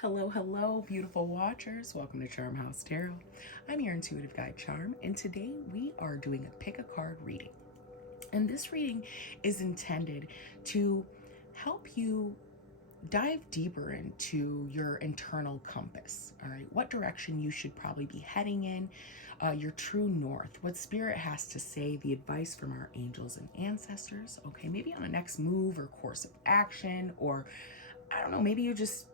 Hello, hello, beautiful watchers. Welcome to Charm House Tarot. I'm your intuitive guide, Charm, and today we are doing a pick a card reading. And this reading is intended to help you dive deeper into your internal compass. All right, what direction you should probably be heading in, your true north, what spirit has to say, the advice from our angels and ancestors. Okay, maybe on a next move or course of action, or I don't know, maybe you just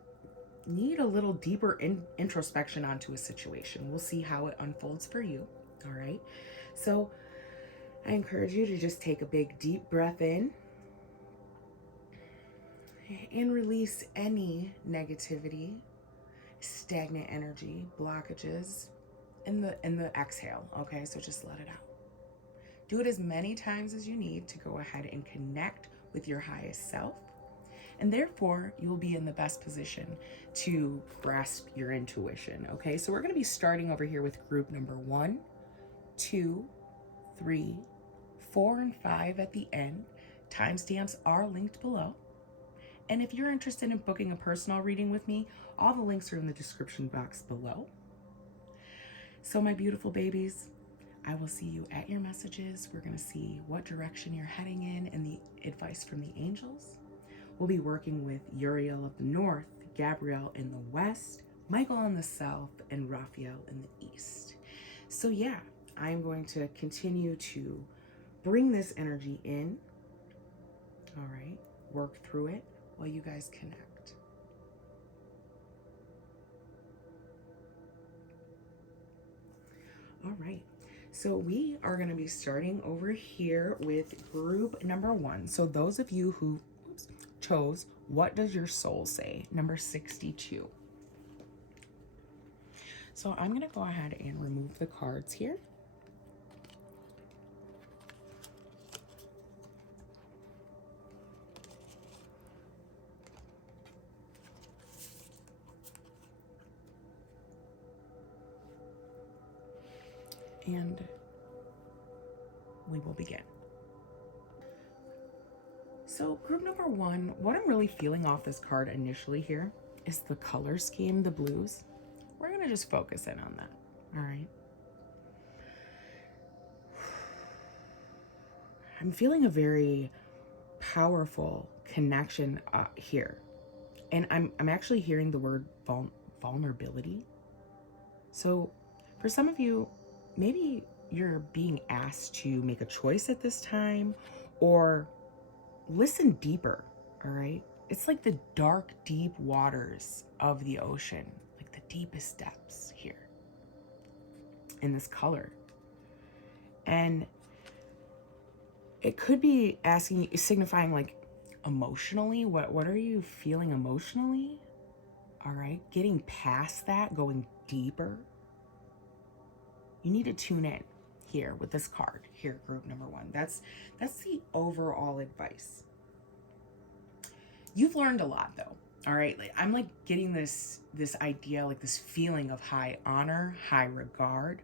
need a little deeper introspection onto a situation. We'll see how it unfolds for you. All right. So I encourage you to just take a big deep breath in and release any negativity, stagnant energy, blockages in the exhale. Okay. So just let it out. Do it as many times as you need to go ahead and connect with your highest self. And therefore, you'll be in the best position to grasp your intuition. Okay, so we're going to be starting over here with group number 1, 2, 3, 4, and 5 at the end. Timestamps are linked below. And if you're interested in booking a personal reading with me, all the links are in the description box below. So, my beautiful babies, I will see you at your messages. We're going to see what direction you're heading in and the advice from the angels. We'll be working with Uriel of the north, Gabrielle in the west, Michael in the south, and Raphael in the east. So yeah, I'm going to continue to bring this energy in. All right, work through it while you guys connect. All right, so we are going to be starting over here with group number 1. So those of you who chose What Does Your Soul Say, number 62. So I'm going to go ahead and remove the cards here. And we will begin. So group number 1, what I'm really feeling off this card initially here is the color scheme, the blues. We're going to just focus in on that. All right. I'm feeling a very powerful connection here. And I'm actually hearing the word vulnerability. So for some of you, maybe you're being asked to make a choice at this time or listen deeper, all right? It's like the dark, deep waters of the ocean, like the deepest depths here in this color. And it could be asking, signifying like emotionally, what are you feeling emotionally? All right, getting past that, going deeper. You need to tune in here with this card here, group number 1. That's the overall advice. You've learned a lot though. All right, I'm like getting this idea, like this feeling of high honor, high regard,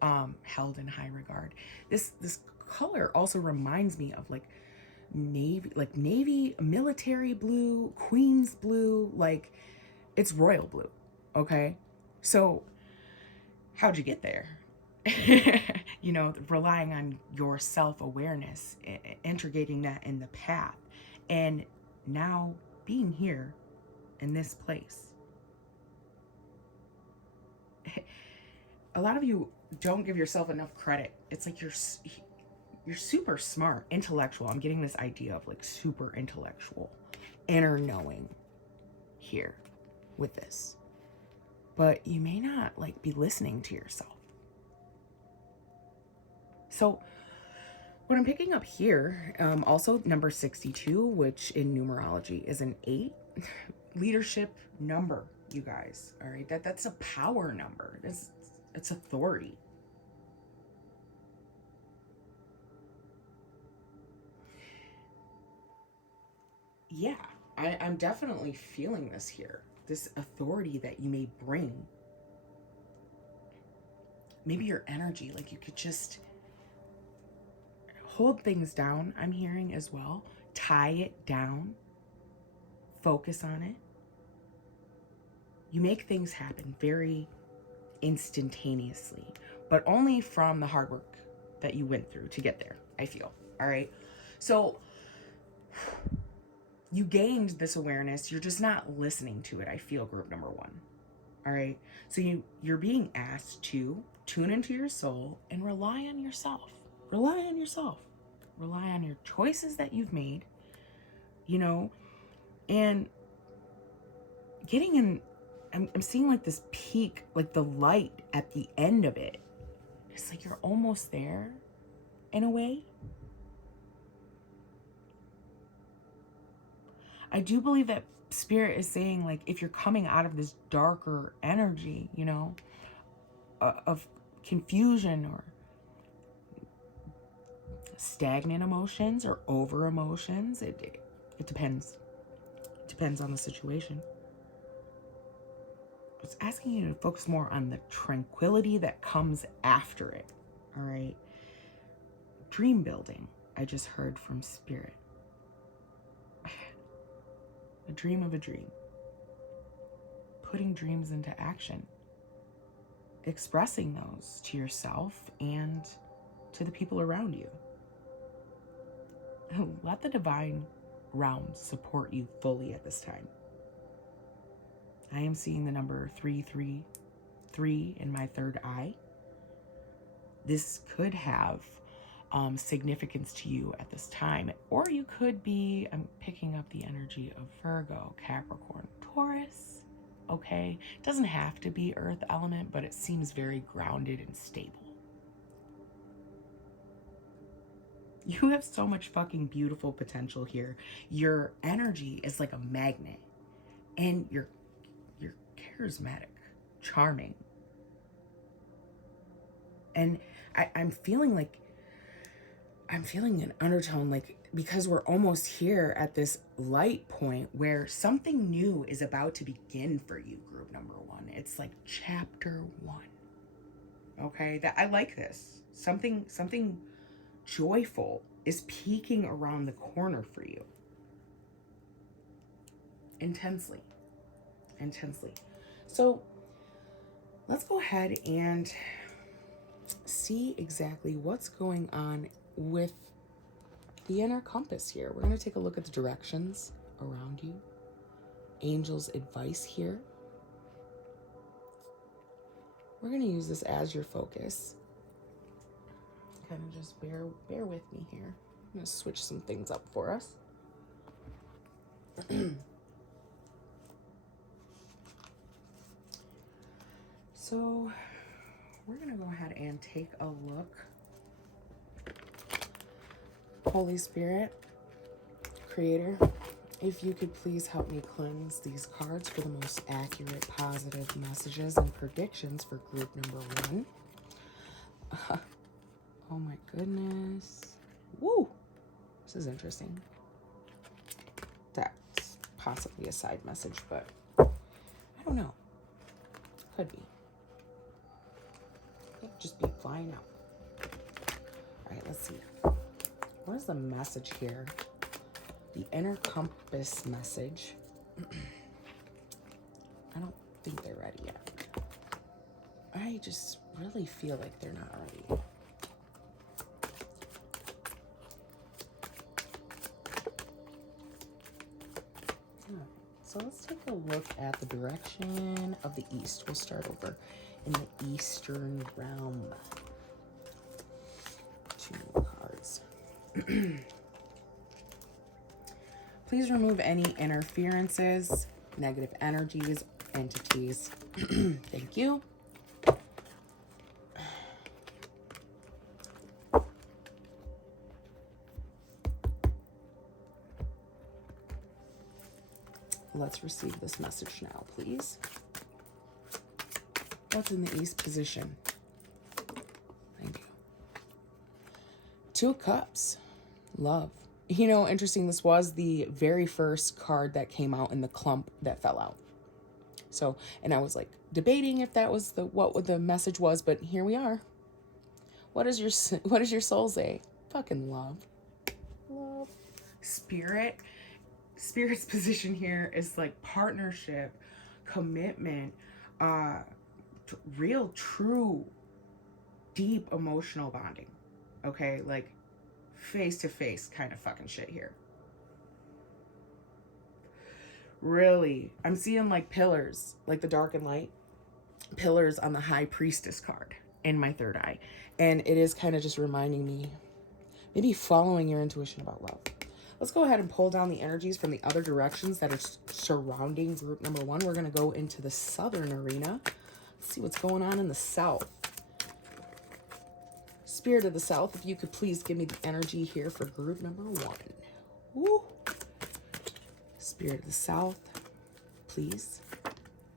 held in high regard. This color also reminds me of like navy military blue, queen's blue, like it's royal blue. Okay, so how'd you get there? You know, relying on your self-awareness, integrating that in the path, and now being here in this place. A lot of you don't give yourself enough credit. It's like you're super smart, intellectual. I'm getting this idea of like super intellectual, inner knowing here with this. But you may not like be listening to yourself. So what I'm picking up here, also number 62, which in numerology is an 8, leadership number, you guys. All right, that's a power number. It's authority. Yeah, I'm definitely feeling this here. This authority that you may bring. Maybe your energy, like you could just hold things down, I'm hearing as well. Tie it down. Focus on it. you make things happen very instantaneously, but only from the hard work that you went through to get there, I feel. All right. So you gained this awareness. You're just not listening to it, I feel, group number one. All right. So you're being asked to tune into your soul and rely on yourself. Rely on yourself. Rely on your choices that you've made, you know, and getting in, I'm seeing like this peak, like the light at the end of it. It's like you're almost there in a way. I do believe that Spirit is saying, like, if you're coming out of this darker energy, you know, of confusion or stagnant emotions or over emotions, it depends. It depends on the situation. It's asking you to focus more on the tranquility that comes after it. All right. Dream building, I just heard from Spirit. A dream of a dream. Putting dreams into action. Expressing those to yourself and to the people around you. Let the divine realms support you fully at this time. I am seeing the number 333 in my third eye. This could have significance to you at this time, or you could be, I'm picking up the energy of Virgo, Capricorn, Taurus. Okay, it doesn't have to be earth element, but it seems very grounded and stable. You have so much fucking beautiful potential here. Your energy is like a magnet, and you're charismatic, charming. And I'm feeling an undertone, like, because we're almost here at this light point where something new is about to begin for you, group number one. It's like chapter 1. Okay, that I like this. Something joyful is peeking around the corner for you. Intensely. So let's go ahead and see exactly what's going on with the inner compass here. We're going to take a look at the directions around you. Angel's advice here. We're going to use this as your focus. Kind of just bear with me here. I'm going to switch some things up for us. So we're going to go ahead and take a look. Holy Spirit, Creator, if you could please help me cleanse these cards for the most accurate, positive messages and predictions for group number 1. Oh my goodness. Woo! This is interesting. That's possibly a side message, but I don't know. Could be. Could just be flying out. All right, let's see. What is the message here? The inner compass message. I don't think they're ready yet. I just really feel like they're not ready. So let's take a look at the direction of the east. We'll start over in the eastern realm. 2 more cards. Please remove any interferences, negative energies, entities. Thank you. Let's receive this message now, please. What's in the east position? Thank you. 2 of Cups. Love. You know, interesting, this was the very first card that came out in the clump that fell out. So, and I was like debating if that was what the message was, but here we are. What does your soul say? Fucking love. Love. Spirit's position here is like partnership, commitment, real, true, deep emotional bonding. Okay, like face to face kind of fucking shit here. Really, I'm seeing like pillars, like the dark and light pillars on the High Priestess card in my third eye. And it is kind of just reminding me, maybe following your intuition about love. Let's go ahead and pull down the energies from the other directions that are surrounding group number one. We're going to go into the southern arena. Let's see what's going on in the south. Spirit of the South, if you could please give me the energy here for group number one. Woo. Spirit of the South, please.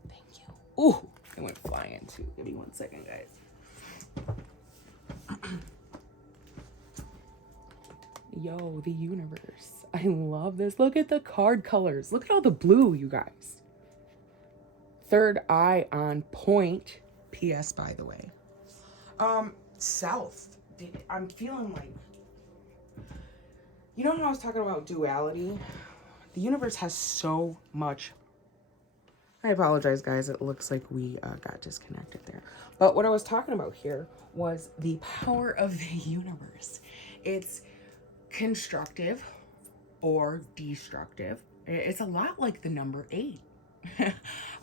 Thank you. Ooh, it went flying too. Give me 1 second, guys. Yo, the universe. I love this. Look at the card colors. Look at all the blue, you guys. Third eye on point. PS, by the way. South. I'm feeling like, you know how I was talking about duality? The universe has so much. I apologize, guys. It looks like we got disconnected there. But what I was talking about here was the power of the universe. It's constructive or destructive. It's a lot like the number 8.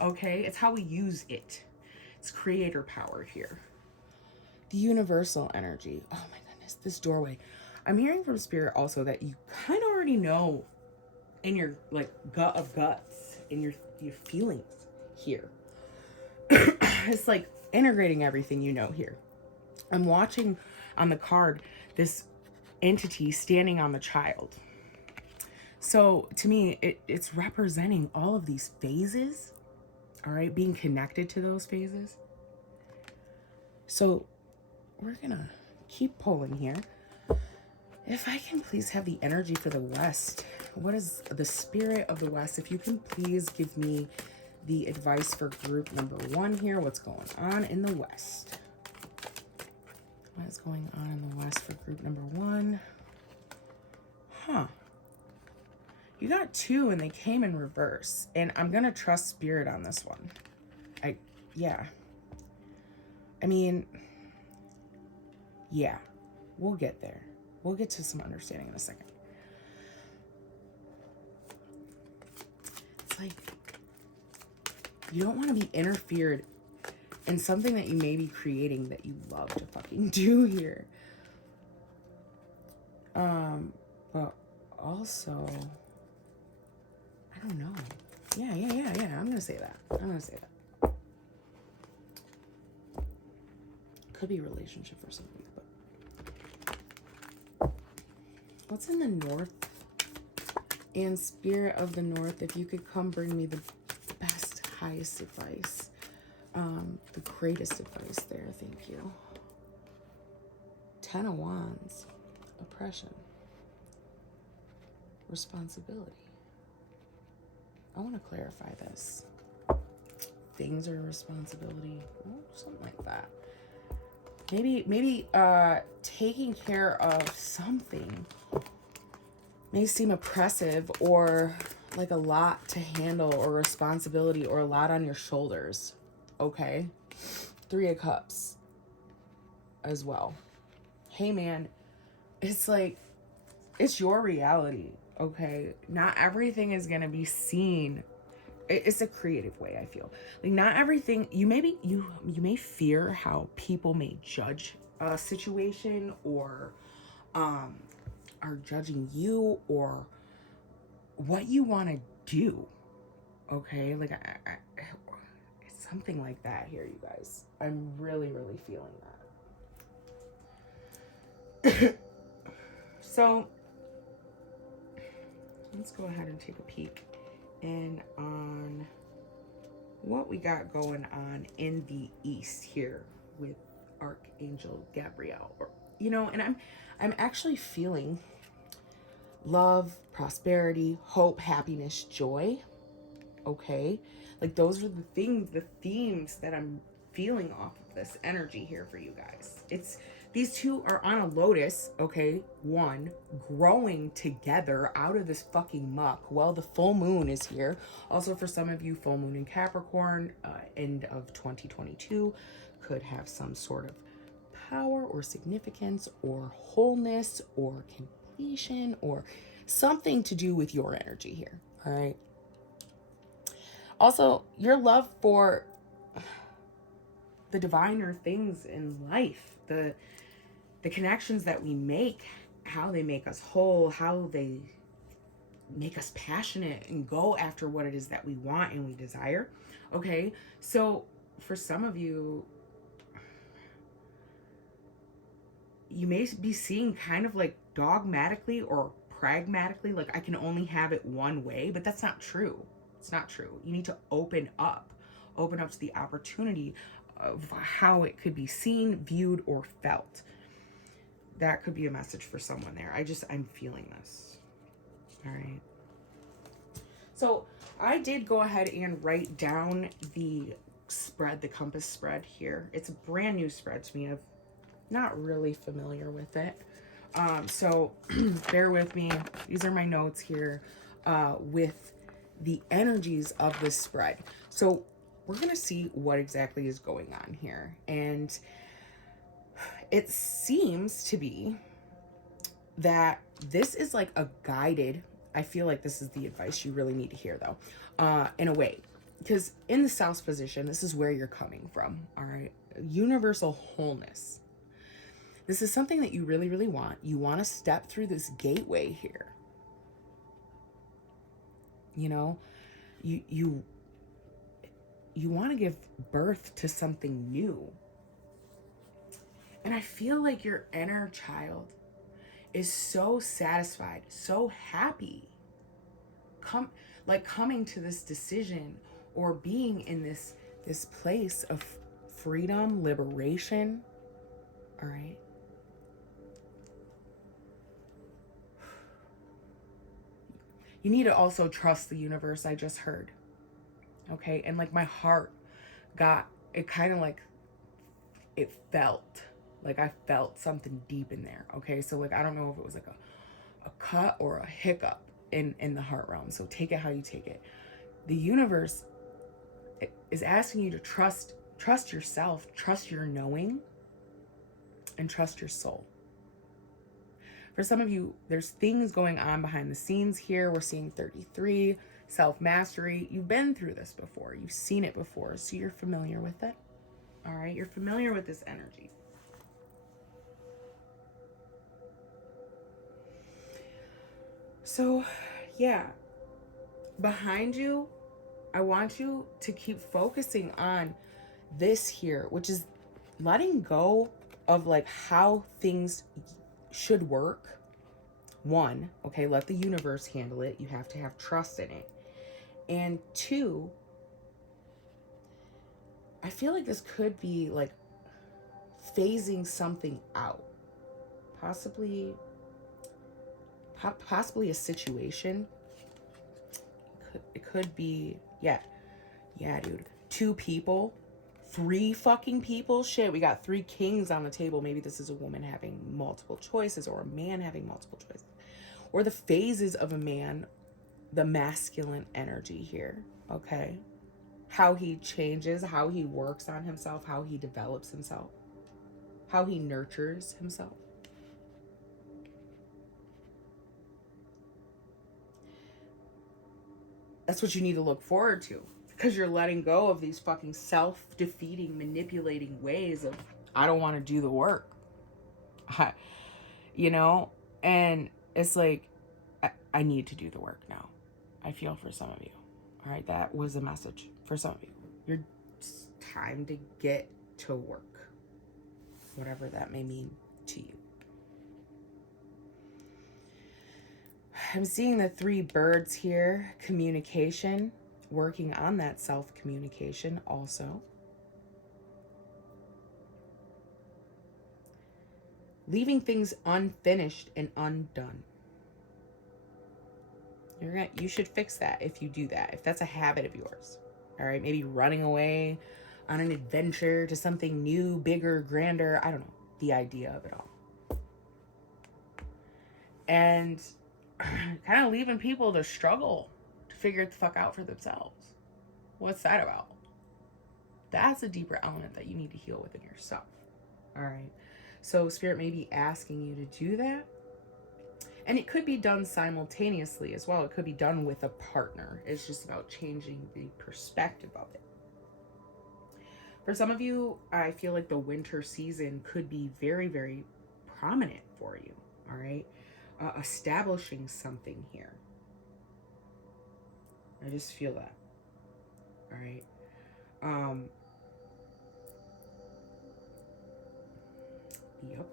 Okay? It's how we use it. It's creator power here. The universal energy. Oh my goodness, this doorway. I'm hearing from Spirit also that you kind of already know in your like gut of guts, in your feelings here. It's like integrating everything you know here. I'm watching on the card this entity standing on the child. So to me, it's representing all of these phases, all right, being connected to those phases. So we're gonna keep pulling here. If I can please have the energy for the West. What is the Spirit of the West? If you can please give me the advice for group number one here. What's going on in the West? What is going on in the West for group number one? Huh. You got 2 and they came in reverse. And I'm going to trust Spirit on this one. Yeah. I mean, yeah, we'll get there. We'll get to some understanding in a second. It's like, you don't want to be interfered in something that you may be creating that you love to fucking do here. But also, I don't know. Yeah. I'm gonna say that. Could be a relationship for somebody, but what's in the North? And Spirit of the North, if you could come bring me the best, highest advice, the greatest advice there. Thank you. 10 of Wands, oppression, responsibility. I want to clarify this. Things are a responsibility, something like that. Maybe taking care of something may seem oppressive or like a lot to handle or responsibility or a lot on your shoulders. Okay? 3 of Cups as well. Hey man, it's like, it's your reality, okay? Not everything is gonna be seen. It's a creative way, I feel. Like, not everything, you may fear how people may judge a situation or are judging you or what you want to do, okay? Like, it's something like that here, you guys. I'm really, really feeling that. So, let's go ahead and take a peek in on what we got going on in the East here with Archangel Gabriel. And I'm actually feeling love, prosperity, hope, happiness, joy. Okay? Like, those are the themes that I'm feeling off of this energy here for you guys. It's These two are on a lotus, okay? One, growing together out of this fucking muck. Well, the full moon is here. Also, for some of you, full moon in Capricorn, end of 2022, could have some sort of power or significance or wholeness or completion or something to do with your energy here, all right? Also, your love for the diviner things in life, the connections that we make, how they make us whole, how they make us passionate and go after what it is that we want and we desire. Okay, so for some of you, you may be seeing kind of like dogmatically or pragmatically, like I can only have it one way, but that's not true. It's not true. You need to open up to the opportunity of how it could be seen, viewed, or felt. That could be a message for someone there. I'm feeling this. All right. So I did go ahead and write down the spread, the compass spread here. It's a brand new spread to me. I'm not really familiar with it. So bear with me. These are my notes here with the energies of this spread. So we're going to see what exactly is going on here. And it seems to be that this is like a guided, I feel like this is the advice you really need to hear though, in a way, because in the South position, this is where you're coming from. All right. Universal wholeness. This is something that you really, really want. You want to step through this gateway here. You know, you want to give birth to something new. And I feel like your inner child is so satisfied, so happy, coming to this decision or being in this place of freedom, liberation. All right. You need to also trust the universe, I just heard. Okay. And like my heart got, it kind of like, it felt like I felt something deep in there. Okay. So like, I don't know if it was like a cut or a hiccup in the heart realm. So take it how you take it. The universe is asking you to trust yourself, trust your knowing, and trust your soul. For some of you, there's things going on behind the scenes here. We're seeing 33, self-mastery. You've been through this before. You've seen it before, so you're familiar with it. All right, you're familiar with this energy. So, yeah, behind you, I want you to keep focusing on this here, which is letting go of like how things should work. One, okay, let the universe handle it. You have to have trust in it. And two, I feel like this could be like phasing something out. Possibly a situation. It could be, yeah, dude. 2 people. 3 fucking people. Shit, we got 3 kings on the table. Maybe this is a woman having multiple choices or a man having multiple choices. Or the phases of a man, the masculine energy here, okay? How he changes, how he works on himself, how he develops himself, how he nurtures himself. That's what you need to look forward to. Because you're letting go of these fucking self-defeating, manipulating ways of, I don't want to do the work. You know? And it's like, I need to do the work now. I feel for some of you. All right? That was a message for some of you. It's time to get to work. Whatever that may mean to you. I'm seeing the 3 birds here. Communication. Working on that self-communication also. Leaving things unfinished and undone. You should fix that if you do that, if that's a habit of yours. All right, maybe running away on an adventure to something new, bigger, grander. I don't know. the idea of it all. And kind of leaving people to struggle to figure it the fuck out for themselves. What's that about? That's a deeper element that you need to heal within yourself. All right. So Spirit may be asking you to do that. And it could be done simultaneously as well. It could be done with a partner. It's just about changing the perspective of it. For some of you, I feel like the winter season could be very, very prominent for you. All right. Establishing something here. I just feel that. All right. Yep.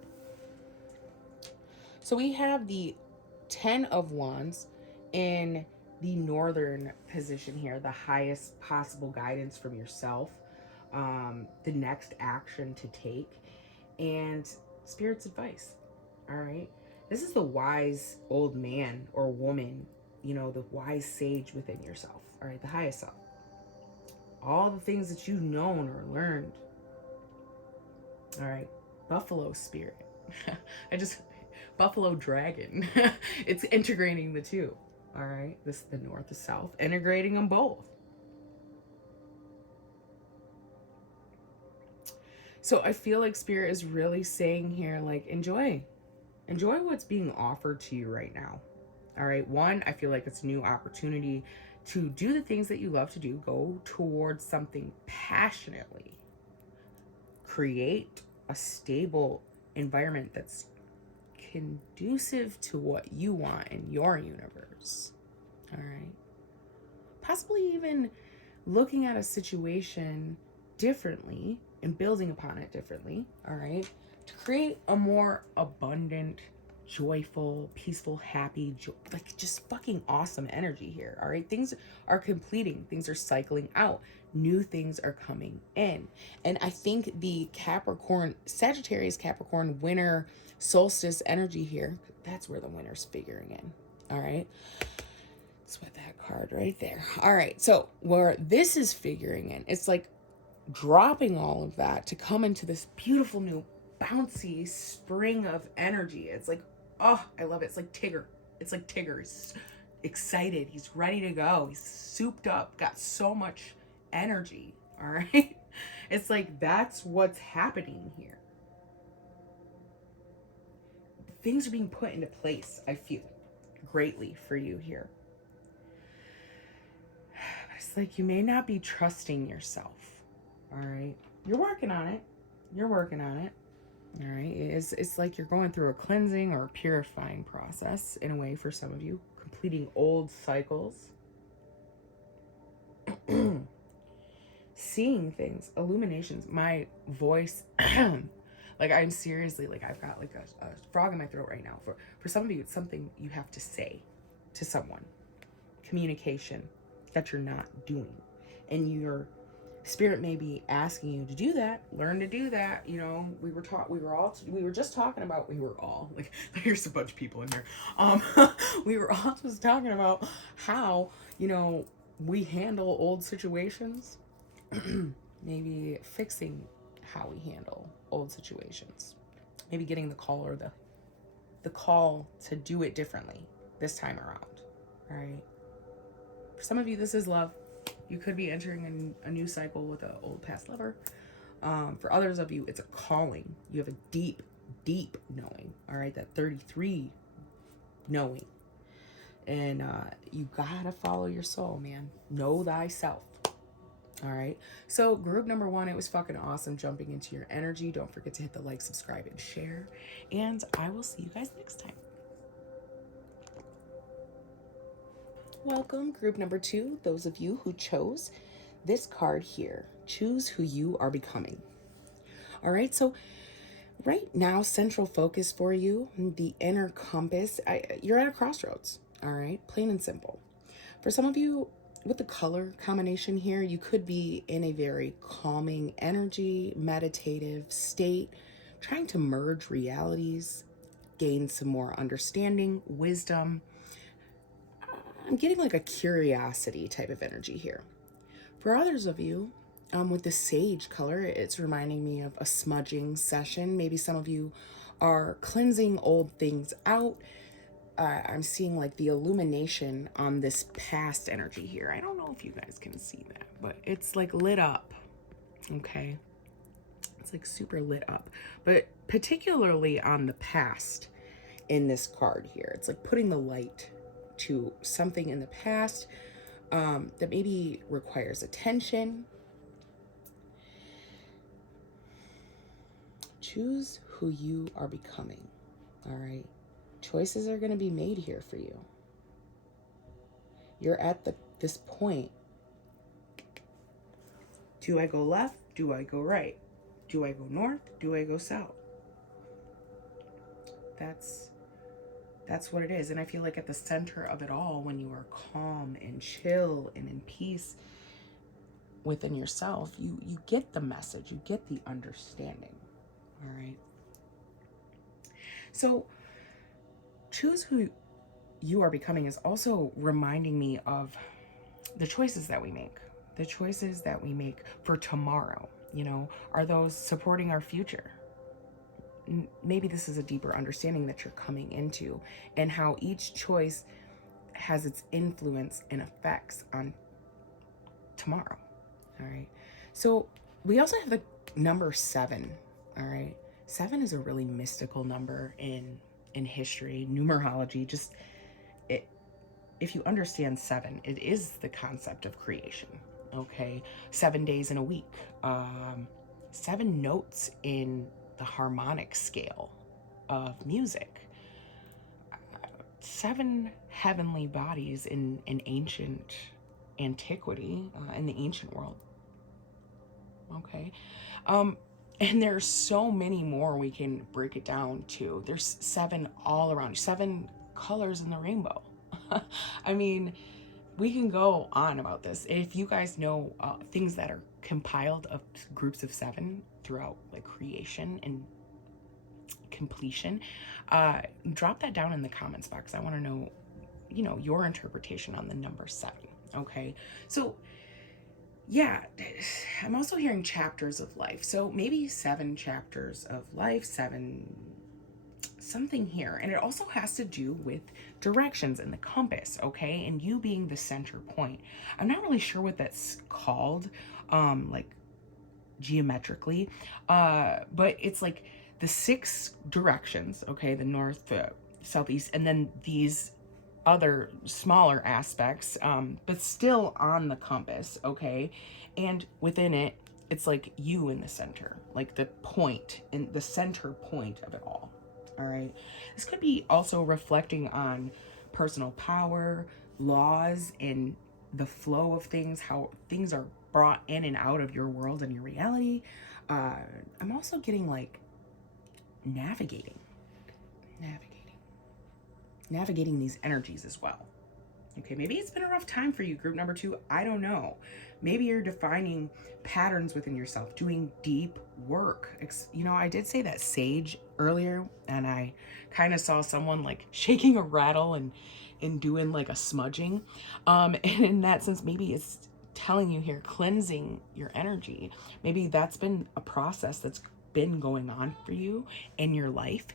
So we have the 10 of Wands in the northern position here, the highest possible guidance from yourself, the next action to take, and Spirit's advice. All right. This is the wise old man or woman, you know, the wise sage within yourself. All right. The highest self. All the things that you've known or learned. All right. Buffalo spirit. Buffalo dragon. It's integrating the two. All right. This is the north, the south, integrating them both. So I feel like Spirit is really saying here, like, enjoy what's being offered to you right now. All right. One, I feel like it's a new opportunity to do the things that you love to do. Go towards something passionately. Create a stable environment that's conducive to what you want in your universe. All right. Possibly even looking at a situation differently and building upon it differently. All right. To create a more abundant, joyful, peaceful, happy, like just fucking awesome energy here. All right. Things are completing, things are cycling out, new things are coming in. And I think the Capricorn, Sagittarius, Capricorn, winter, solstice energy here, that's where the winter's figuring in. All right. That's what that card right there. All right. So where this is figuring in, it's like dropping all of that to come into this beautiful new bouncy spring of energy. It's like, oh, I love it. It's like Tigger. It's like Tigger. He's excited. He's ready to go. He's souped up, got so much energy. All right. It's like, that's what's happening here. Things are being put into place, I feel, greatly for you here. But it's like you may not be trusting yourself. All right. You're working on it. You're working on it. All right. It's like you're going through a cleansing or a purifying process in a way for some of you, completing old cycles. Seeing things, illuminations, my voice, like I'm seriously, like I've got like a frog in my throat right now. For some of you, it's something you have to say to someone. Communication that you're not doing. And your Spirit may be asking you to do that. Learn to do that. You know, we were just talking about, like there's a bunch of people in here. We were all just talking about how, you know, we handle old situations. Maybe fixing how we handle old situations. Maybe getting the call or the call to do it differently this time around. All right. For some of you, this is love. You could be entering a new cycle with an old past lover. For others of you, it's a calling. You have a deep, deep knowing. All right. That 33 knowing. And you gotta follow your soul, man. Know thyself. All right. So group number 1, it was fucking awesome jumping into your energy. Don't forget to hit the like, subscribe, and share. And I will see you guys next time. Welcome, group number 2. Those of you who chose this card here, choose who you are becoming. All right. So right now, central focus for you, the inner compass, you're at a crossroads. All right. Plain and simple. For some of you, with the color combination here, you could be in a very calming energy, meditative state, trying to merge realities, gain some more understanding, wisdom. I'm getting like a curiosity type of energy here. For others of you, With the sage color, it's reminding me of a smudging session. Maybe some of you are cleansing old things out. I'm seeing like the illumination on this past energy here. I don't know if you guys can see that, but it's like lit up, okay? It's like super lit up, but particularly on the past in this card here. It's like putting the light to something in the past that maybe requires attention. Choose who you are becoming, all right? Choices are going to be made here for you. You're at this point. Do I go left? Do I go right? Do I go north? Do I go south? That's what it is. And I feel like at the center of it all, when you are calm and chill and in peace within yourself, you get the message, you get the understanding. All right. So choose who you are becoming is also reminding me of the choices that we make. The choices that we make for tomorrow, you know, are those supporting our future? Maybe this is a deeper understanding that you're coming into, and how each choice has its influence and effects on tomorrow. All right. So we also have the number 7. All right. 7 is a really mystical number in history, numerology. Just it, if you understand 7, it is the concept of creation. Okay. 7 days in a week. 7 notes in the harmonic scale of music. 7 heavenly bodies in ancient antiquity, in the ancient world. Okay. And there's so many more we can break it down to. There's 7 all around, 7 colors in the rainbow. I mean, we can go on about this. If you guys know things that are compiled of groups of 7 throughout like creation and completion, drop that down in the comments box. I want to know, you know, your interpretation on the number 7. Okay. So yeah, I'm also hearing chapters of life. So maybe 7 chapters of life, 7 something here. And it also has to do with directions and the compass, okay? And you being the center point. I'm not really sure what that's called, like geometrically, but it's like the 6 directions, okay? The north, the southeast, and then these other smaller aspects, but still on the compass, okay? And within it, it's like you in the center, like the point, in the center point of it all. All right. This could be also reflecting on personal power, laws, and the flow of things, how things are brought in and out of your world and your reality. I'm also getting like navigating these energies as well. Okay, maybe it's been a rough time for you, group number 2. I don't know. Maybe you're defining patterns within yourself, doing deep work. You know, I did say that sage earlier, and I kind of saw someone like shaking a rattle and doing like a smudging. And in that sense, maybe it's telling you here, cleansing your energy. Maybe that's been a process that's been going on for you in your life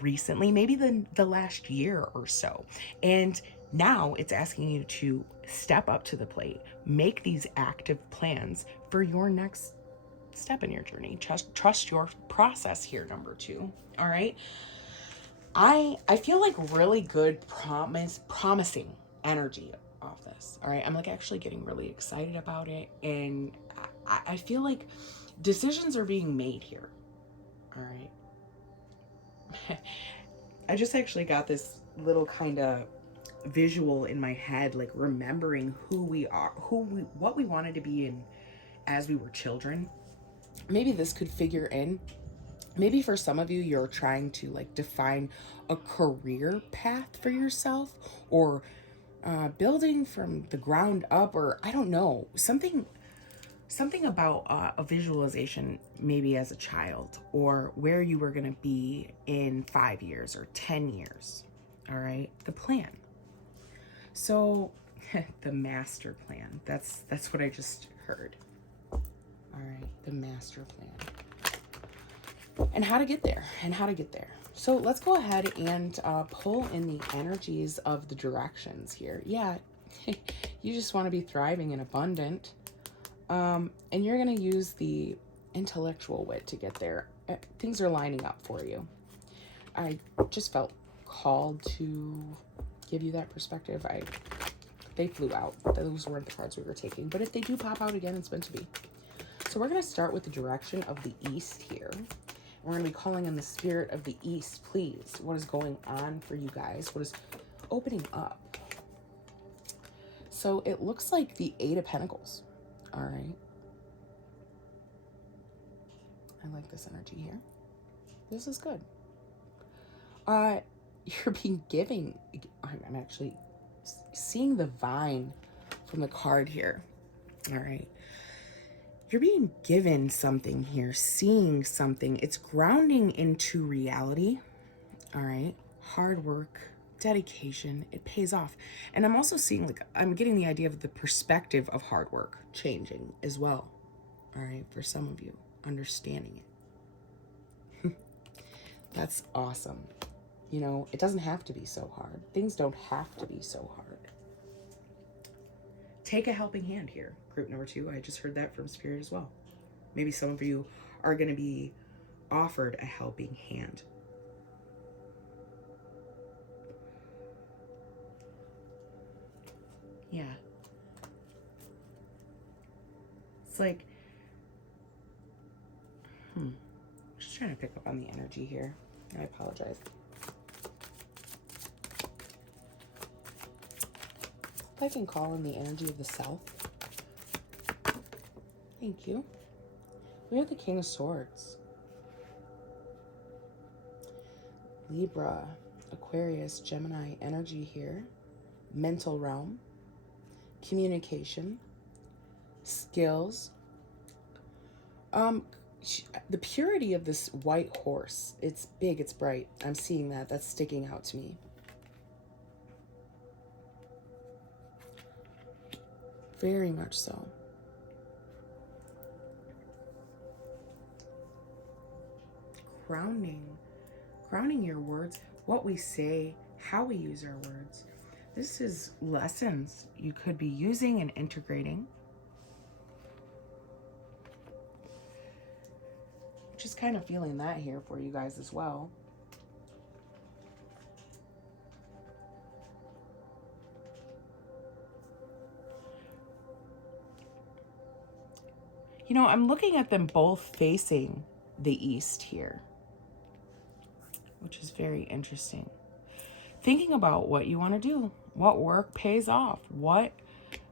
recently, maybe the last year or so. And now it's asking you to step up to the plate, make these active plans for your next step in your journey. Trust your process here, number 2. All right. I feel like really good promising energy off this. All right. I'm like actually getting really excited about it. And I feel like decisions are being made here. All right. I just actually got this little kind of visual in my head, like remembering who we are, what we wanted to be in as we were children. Maybe this could figure in. Maybe for some of you, you're trying to like define a career path for yourself, or building from the ground up, or I don't know, something about a visualization maybe as a child, or where you were going to be in 5 years or 10 years. All right, the plan. So the master plan, that's what I just heard. All right, the master plan. And how to get there, So let's go ahead and pull in the energies of the directions here. Yeah, you just want to be thriving and abundant. And you're going to use the intellectual wit to get there. Things are lining up for you. I just felt called to give you that perspective. They flew out. Those weren't the cards we were taking. But if they do pop out again, it's meant to be. So we're going to start with the direction of the east here. We're going to be calling in the spirit of the east, please. What is going on for you guys? What is opening up? So it looks like the Eight of Pentacles. All right. I like this energy here. This is good. You're being giving. I'm actually seeing the vine from the card here. All right. You're being given something here, seeing something. It's grounding into reality. All right. Hard work, dedication, it pays off. And I'm also seeing, like, I'm getting the idea of the perspective of hard work changing as well. All right. For some of you, understanding it. That's awesome. You know, it doesn't have to be so hard. Things don't have to be so hard. Take a helping hand here. Group number 2, I just heard that from Spirit as well. Maybe some of you are going to be offered a helping hand. Yeah. It's like, just trying to pick up on the energy here. I apologize. If I can call in the energy of the South. Thank you. We have the King of Swords. Libra, Aquarius, Gemini energy here. Mental realm. Communication. Skills. The purity of this white horse. It's big, it's bright. I'm seeing that. That's sticking out to me. Very much so. Grounding your words, what we say, how we use our words. This is lessons you could be using and integrating. Just kind of feeling that here for you guys as well. You know, I'm looking at them both facing the east here, which is very interesting. Thinking about what you want to do, what work pays off, what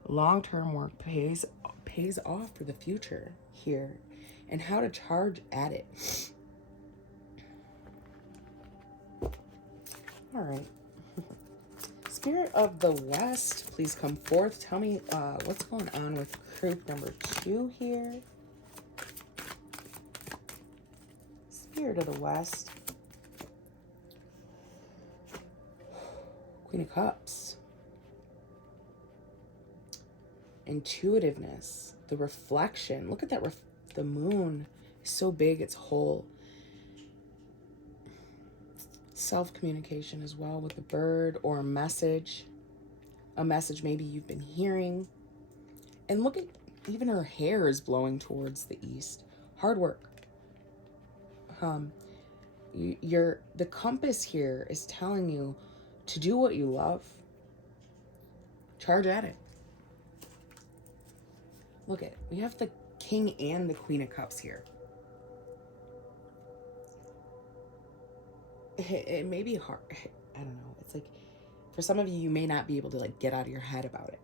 long-term work pays off for the future here, and how to charge at it. All right. Spirit of the West, please come forth. Tell me what's going on with group number 2 here. Spirit of the West. Queen of Cups. Intuitiveness. The reflection. Look at that. The moon is so big, it's whole. Self-communication as well with the bird or a message maybe you've been hearing. And look at, even her hair is blowing towards the east. Hard work. The compass here is telling you to do what you love. Charge at it. Look at, we have the King and the Queen of Cups here. It may be hard. I don't know. It's like, for some of you, you may not be able to, like, get out of your head about it.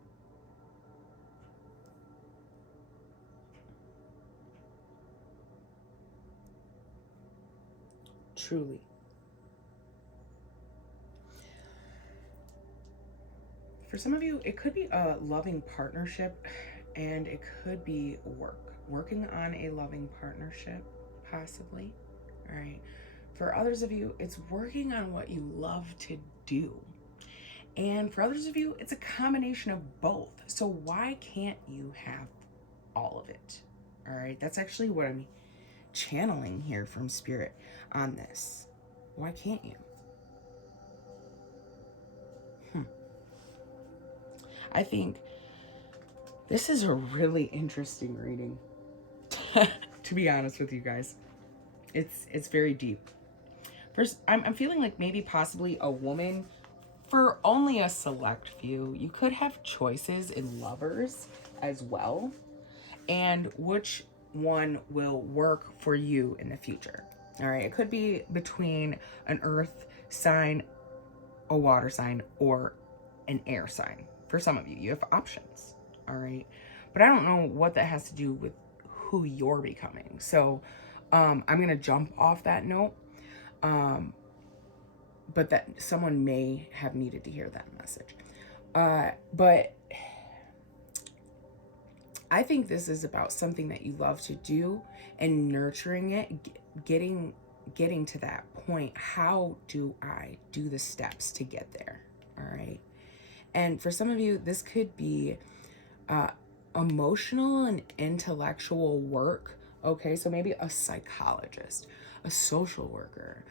Truly. For some of you, it could be a loving partnership, and it could be working on a loving partnership, possibly. All right. For others of you, it's working on what you love to do. And for others of you, it's a combination of both. So why can't you have all of it? All right. That's actually what I'm channeling here from Spirit on this. Why can't you? I think this is a really interesting reading. To be honest with you guys, it's very deep. First, I'm feeling like maybe possibly a woman for only a select few. You could have choices in lovers as well, and which one will work for you in the future. All right, it could be between an earth sign, a water sign, or an air sign. For some of you, you have options. All right, but I don't know what that has to do with who you're becoming. So I'm gonna jump off that note. But that someone may have needed to hear that message. But I think this is about something that you love to do and nurturing it, getting to that point. How do I do the steps to get there? All right. And for some of you, this could be emotional and intellectual work. Okay, so maybe a psychologist, a social worker,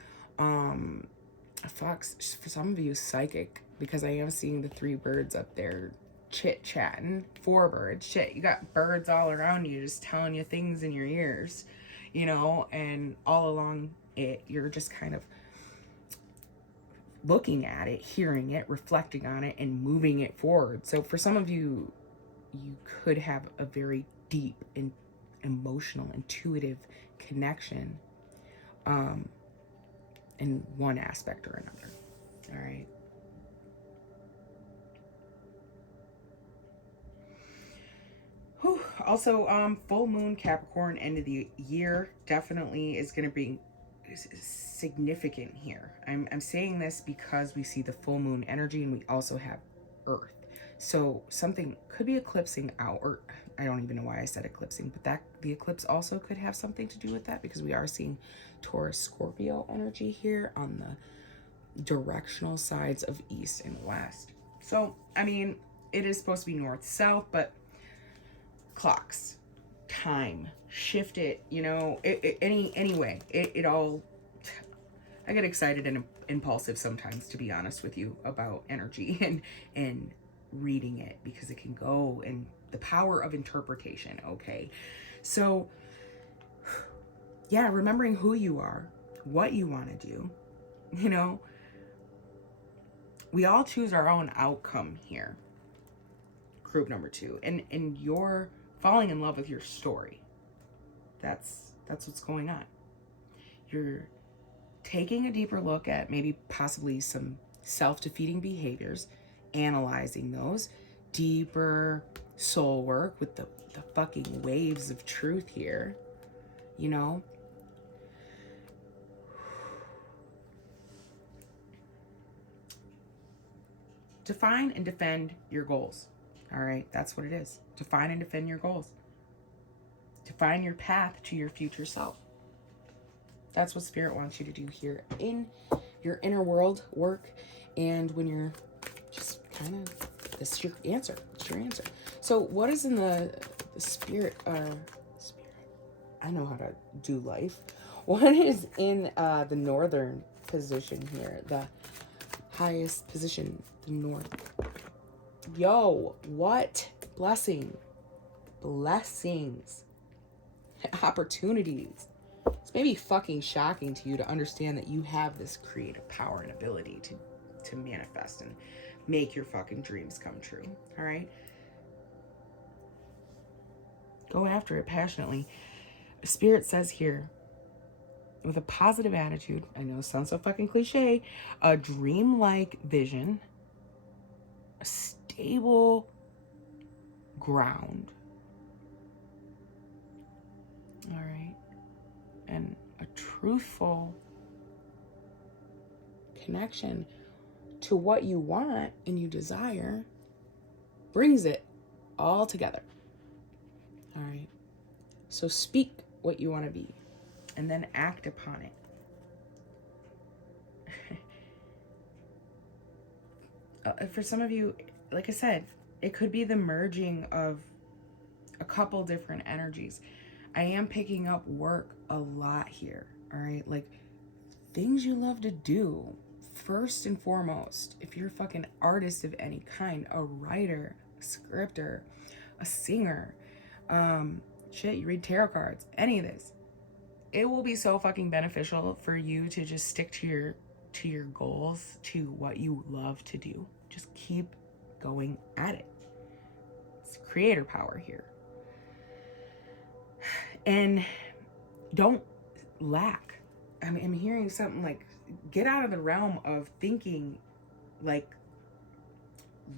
Fox, for some of you, psychic, because I am seeing the 3 birds up there chit chatting. 4 birds. Shit, you got birds all around you just telling you things in your ears, and all along it, you're just kind of looking at it, hearing it, reflecting on it, and moving it forward. So for some of you, you could have a very deep and emotional, intuitive connection in one aspect or another. All right. Whew. Also, full moon Capricorn, end of the year, definitely is going to be significant here. I'm saying this because we see the full moon energy and we also have Earth. So something could be eclipsing out, or I don't even know why I said eclipsing, but that the eclipse also could have something to do with that, because we are seeing Taurus Scorpio energy here on the directional sides of east and west. So, I mean, it is supposed to be north south, but clocks, time, shift it, anyway, it all, I get excited and impulsive sometimes, to be honest with you, about energy and reading it, because it can go, and the power of interpretation. Okay, so yeah, remembering who you are, what you want to do, we all choose our own outcome here. Group number 2, and you're falling in love with your story. That's what's going on. You're taking a deeper look at maybe possibly some self-defeating behaviors, analyzing those, deeper soul work with the fucking waves of truth here, Define and defend your goals. All right, that's what it is. Define and defend your goals. Define your path to your future self. That's what Spirit wants you to do here in your inner world work. And when you're just kind of, this is your answer. It's your answer. So what is in the spirit, I know how to do life. What is in the northern position here? The highest position, the north. Yo, what? Blessings. Opportunities. It's maybe fucking shocking to you to understand that you have this creative power and ability to manifest and make your fucking dreams come true. All right? Go after it passionately. Spirit says here, with a positive attitude, I know it sounds so fucking cliche, a dreamlike vision, a stable ground. All right. And a truthful connection to what you want and you desire brings it all together. All right. So speak what you want to be and then act upon it. For some of you, like I said, it could be the merging of a couple different energies. I am picking up work a lot here. All right. Like things you love to do. First and foremost, if you're a fucking artist of any kind, a writer, a scripter, a singer, shit, you read tarot cards, any of this, it will be so fucking beneficial for you to just stick to your goals, to what you love to do. Just keep going at it. It's creator power here. And don't lack. I mean, I'm hearing something like, get out of the realm of thinking like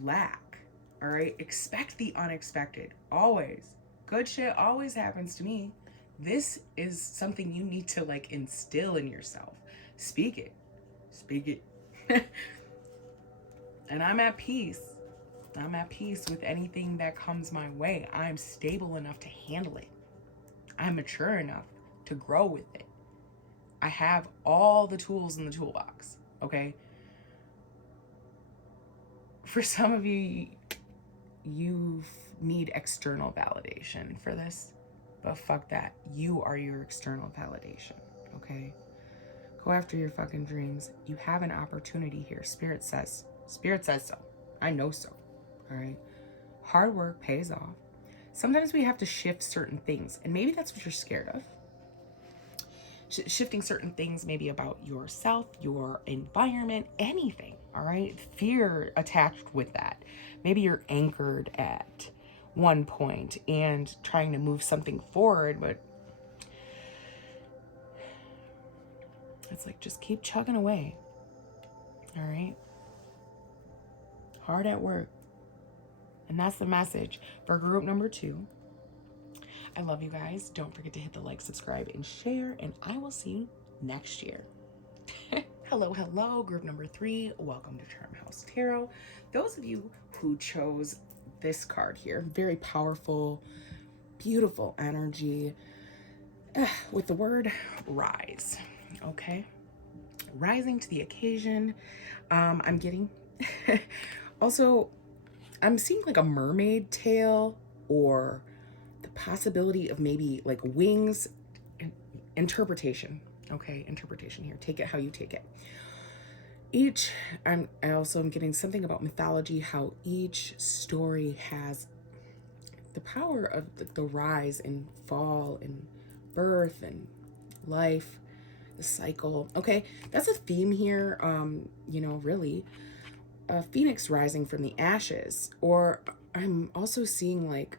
lack. All right. Expect the unexpected. Always. Good shit always happens to me. This is something you need to like instill in yourself. Speak it. Speak it. And I'm at peace. I'm at peace with anything that comes my way. I'm stable enough to handle it. I'm mature enough to grow with it. I have all the tools in the toolbox, okay? For some of you, you need external validation for this, but fuck that. You are your external validation, okay? Go after your fucking dreams. You have an opportunity here. Spirit says so. I know so, all right? Hard work pays off. Sometimes we have to shift certain things, and maybe that's what you're scared of. Shifting certain things, maybe about yourself, your environment, anything, all right? Fear attached with that. Maybe you're anchored at one point and trying to move something forward, but it's like, just keep chugging away, all right? Hard at work. And that's the message for group number 2. I love you guys. Don't forget to hit the like, subscribe, and share, and I will see you next year. Hello, group number 3. Welcome to Charm House Tarot. Those of you who chose this card here, very powerful, beautiful energy with the word rise, okay? Rising to the occasion. I'm getting, also, I'm seeing like a mermaid tail or the possibility of maybe like wings. Interpretation, okay? Interpretation here. Take it how you take it. I also am getting something about mythology, how each story has the power of the rise and fall and birth and life, the cycle. Okay, that's a theme here. Really, a phoenix rising from the ashes. Or I'm also seeing like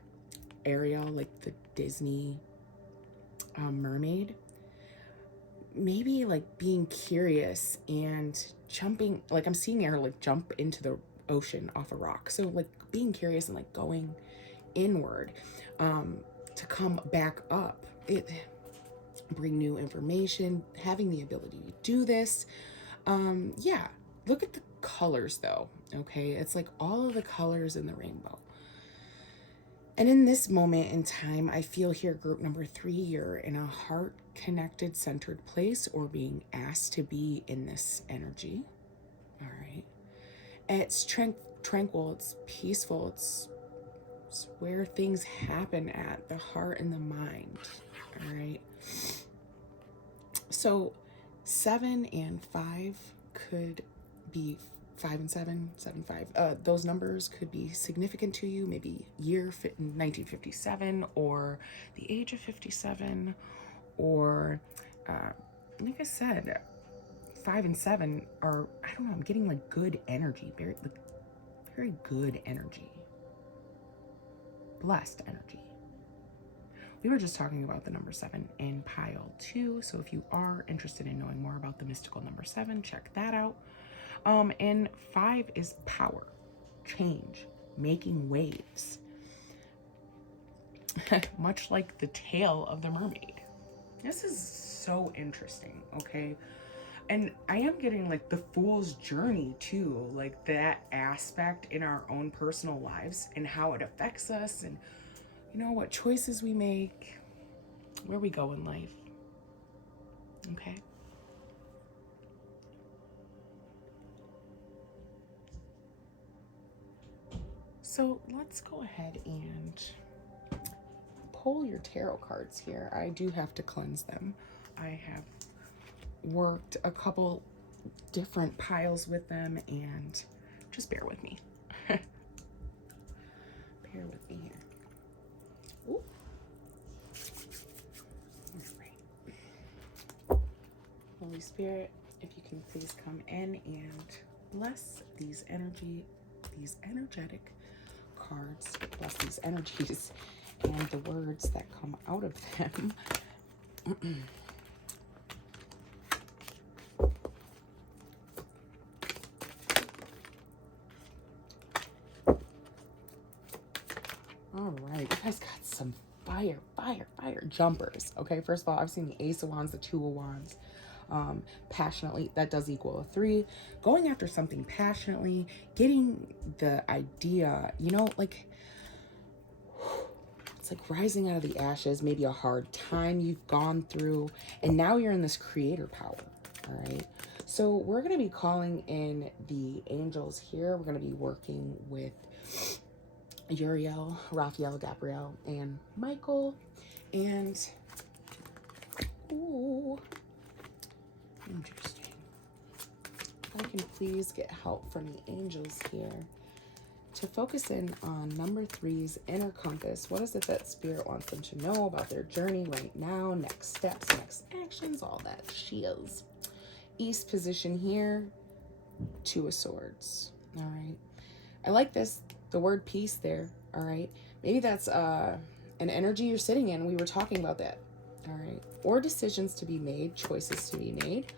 Ariel, like the Disney mermaid. Maybe like being curious and jumping, like I'm seeing her like jump into the ocean off a rock. So like being curious and like going inward to come back up. It bring new information, having the ability to do this. Yeah, look at the colors though, okay? It's like all of the colors in the rainbow. And in this moment in time, I feel here, group number 3, you're in a heart-connected, centered place, or being asked to be in this energy. All right. It's tranquil, it's peaceful, it's where things happen at, the heart and the mind. All right. So 7 and 5 could be 5 and 7, 7, 5. Those numbers could be significant to you, maybe year 1957 or the age of 57, or like I said, 5 and 7 are, I don't know, I'm getting like good energy, very good energy, blessed energy. We were just talking about the number 7 in pile 2, so if you are interested in knowing more about the mystical number 7, check that out. And 5 is power, change, making waves. Much like the tail of the mermaid. This is so interesting, okay? And I am getting like the fool's journey too, like that aspect in our own personal lives and how it affects us, and what choices we make, where we go in life. Okay. So let's go ahead and pull your tarot cards here, I do have to cleanse them. I have worked a couple different piles with them, and just bear with me. Bear with me here. Ooh. All right. Holy Spirit, if you can please come in and bless these energetic cards, bless these energies and the words that come out of them. All right, you guys got some fire jumpers. Okay, first of all, I've seen the Ace of Wands, the Two of Wands. Passionately, that does equal a 3. Going after something passionately, getting the idea, you know, like, it's like rising out of the ashes, maybe a hard time you've gone through, and now you're in this creator power. All right, so we're going to be calling in the angels here. We're going to be working with Uriel, Raphael, Gabriel, and Michael. And ooh, interesting. If I can please get help from the angels here to focus in on number 3's inner compass. What is it that Spirit wants them to know about their journey right now? Next steps, next actions, all that shields. East position here, 2 of Swords. All right. I like this, the word peace there. All right. Maybe that's an energy you're sitting in. We were talking about that. All right. Or decisions to be made, choices to be made.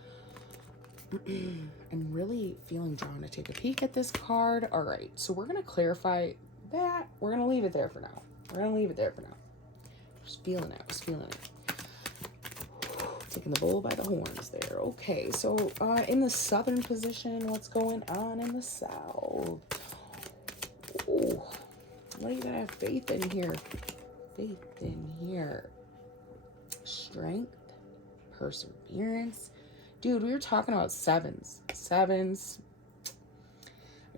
I'm really feeling drawn to take a peek at this card. All right, so we're going to clarify that. We're going to leave it there for now. Just feeling it. Taking the bull by the horns there. Okay, so in the southern position, what's going on in the south? Oh, well, you got to have faith in here. Strength, perseverance. Dude, we were talking about sevens.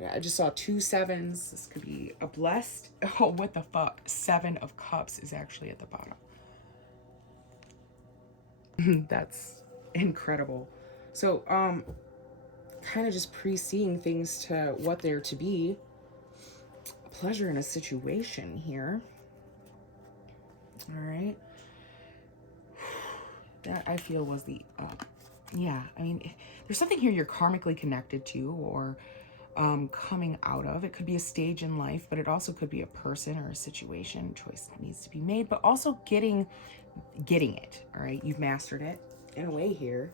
Yeah, I just saw 2 sevens. This could be a blessed. Oh, what the fuck? 7 of Cups is actually at the bottom. That's incredible. So, kind of just pre-seeing things to what they're to be. Pleasure in a situation here. All right. That I feel was the yeah, I mean, there's something here you're karmically connected to, or coming out of. It could be a stage in life, but it also could be a person or a situation. Choice that needs to be made, but also getting it. All right, you've mastered it in a way here.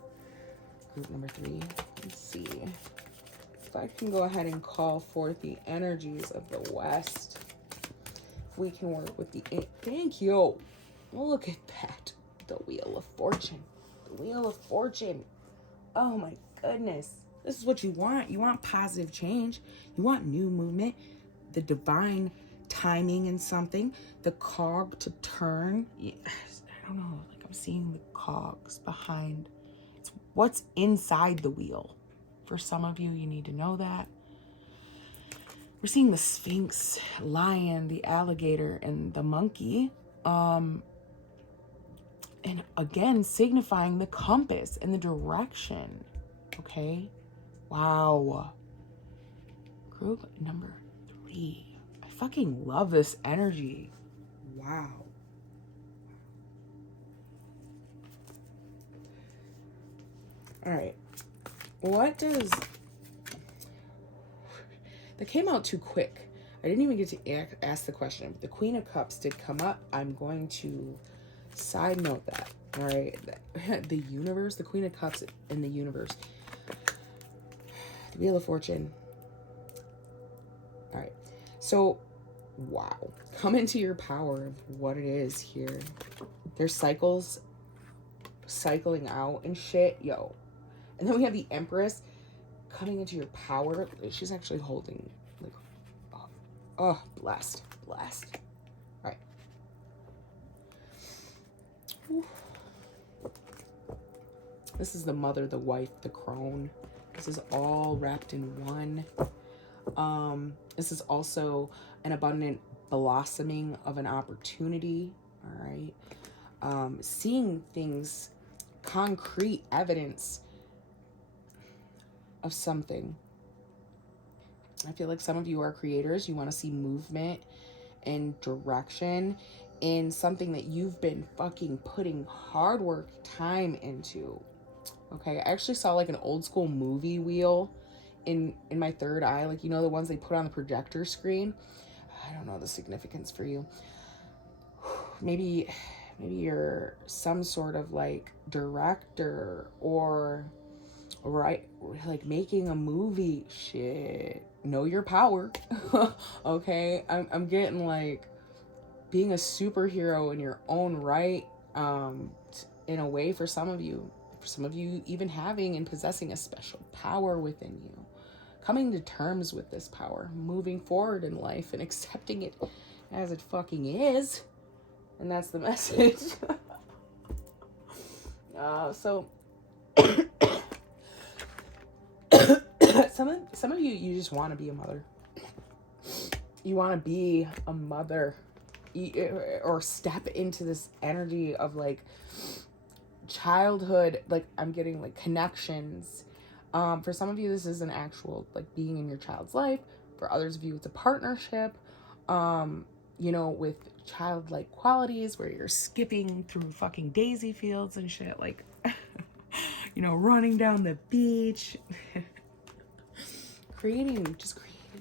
Group number 3. Let's see if I can go ahead and call forth the energies of the West. If we can work with the thank you. Look at that, the Wheel of Fortune. Wheel of Fortune. Oh my goodness. This is what you want. You want positive change. You want new movement, the divine timing in something, the cog to turn. Yes, I don't know, like I'm seeing the cogs behind. It's what's inside the wheel. For some of you, you need to know that. We're seeing the Sphinx, lion, the alligator, and the monkey. And again, signifying the compass and the direction. Okay? Wow. Group number 3. I fucking love this energy. Wow. All right. What does... That came out too quick. I didn't even get to ask the question. The Queen of Cups did come up. I'm going to... side note that, all right, the universe, the Queen of Cups in the universe, the Wheel of Fortune. All right, so wow, come into your power of what it is here. There's cycles cycling out and shit, yo. And then we have the Empress coming into your power. She's actually holding, like, oh, blessed. All right. This is the mother, the wife, the crone. This is all wrapped in one. This is also an abundant blossoming of an opportunity. all right? Seeing things, concrete evidence of something. I feel like some of you are creators. You want to see movement and direction in something that you've been fucking putting hard work, time into. Okay, I actually saw like an old school movie wheel in my third eye, like, you know, the ones they put on the projector screen. I don't know the significance for you. Maybe you're some sort of like director or right, like making a movie. Shit, know your power. Okay, I'm getting like being a superhero in your own right, in a way, for some of you even having and possessing a special power within you, coming to terms with this power, moving forward in life and accepting it as it fucking is. And that's the message. So some of you just want to be a mother. You want to be a mother, or step into this energy of like childhood. Like, I'm getting like connections. For some of you, this is an actual like being in your child's life. For others of you, it's a partnership, with childlike qualities where you're skipping through fucking daisy fields and shit, like, running down the beach.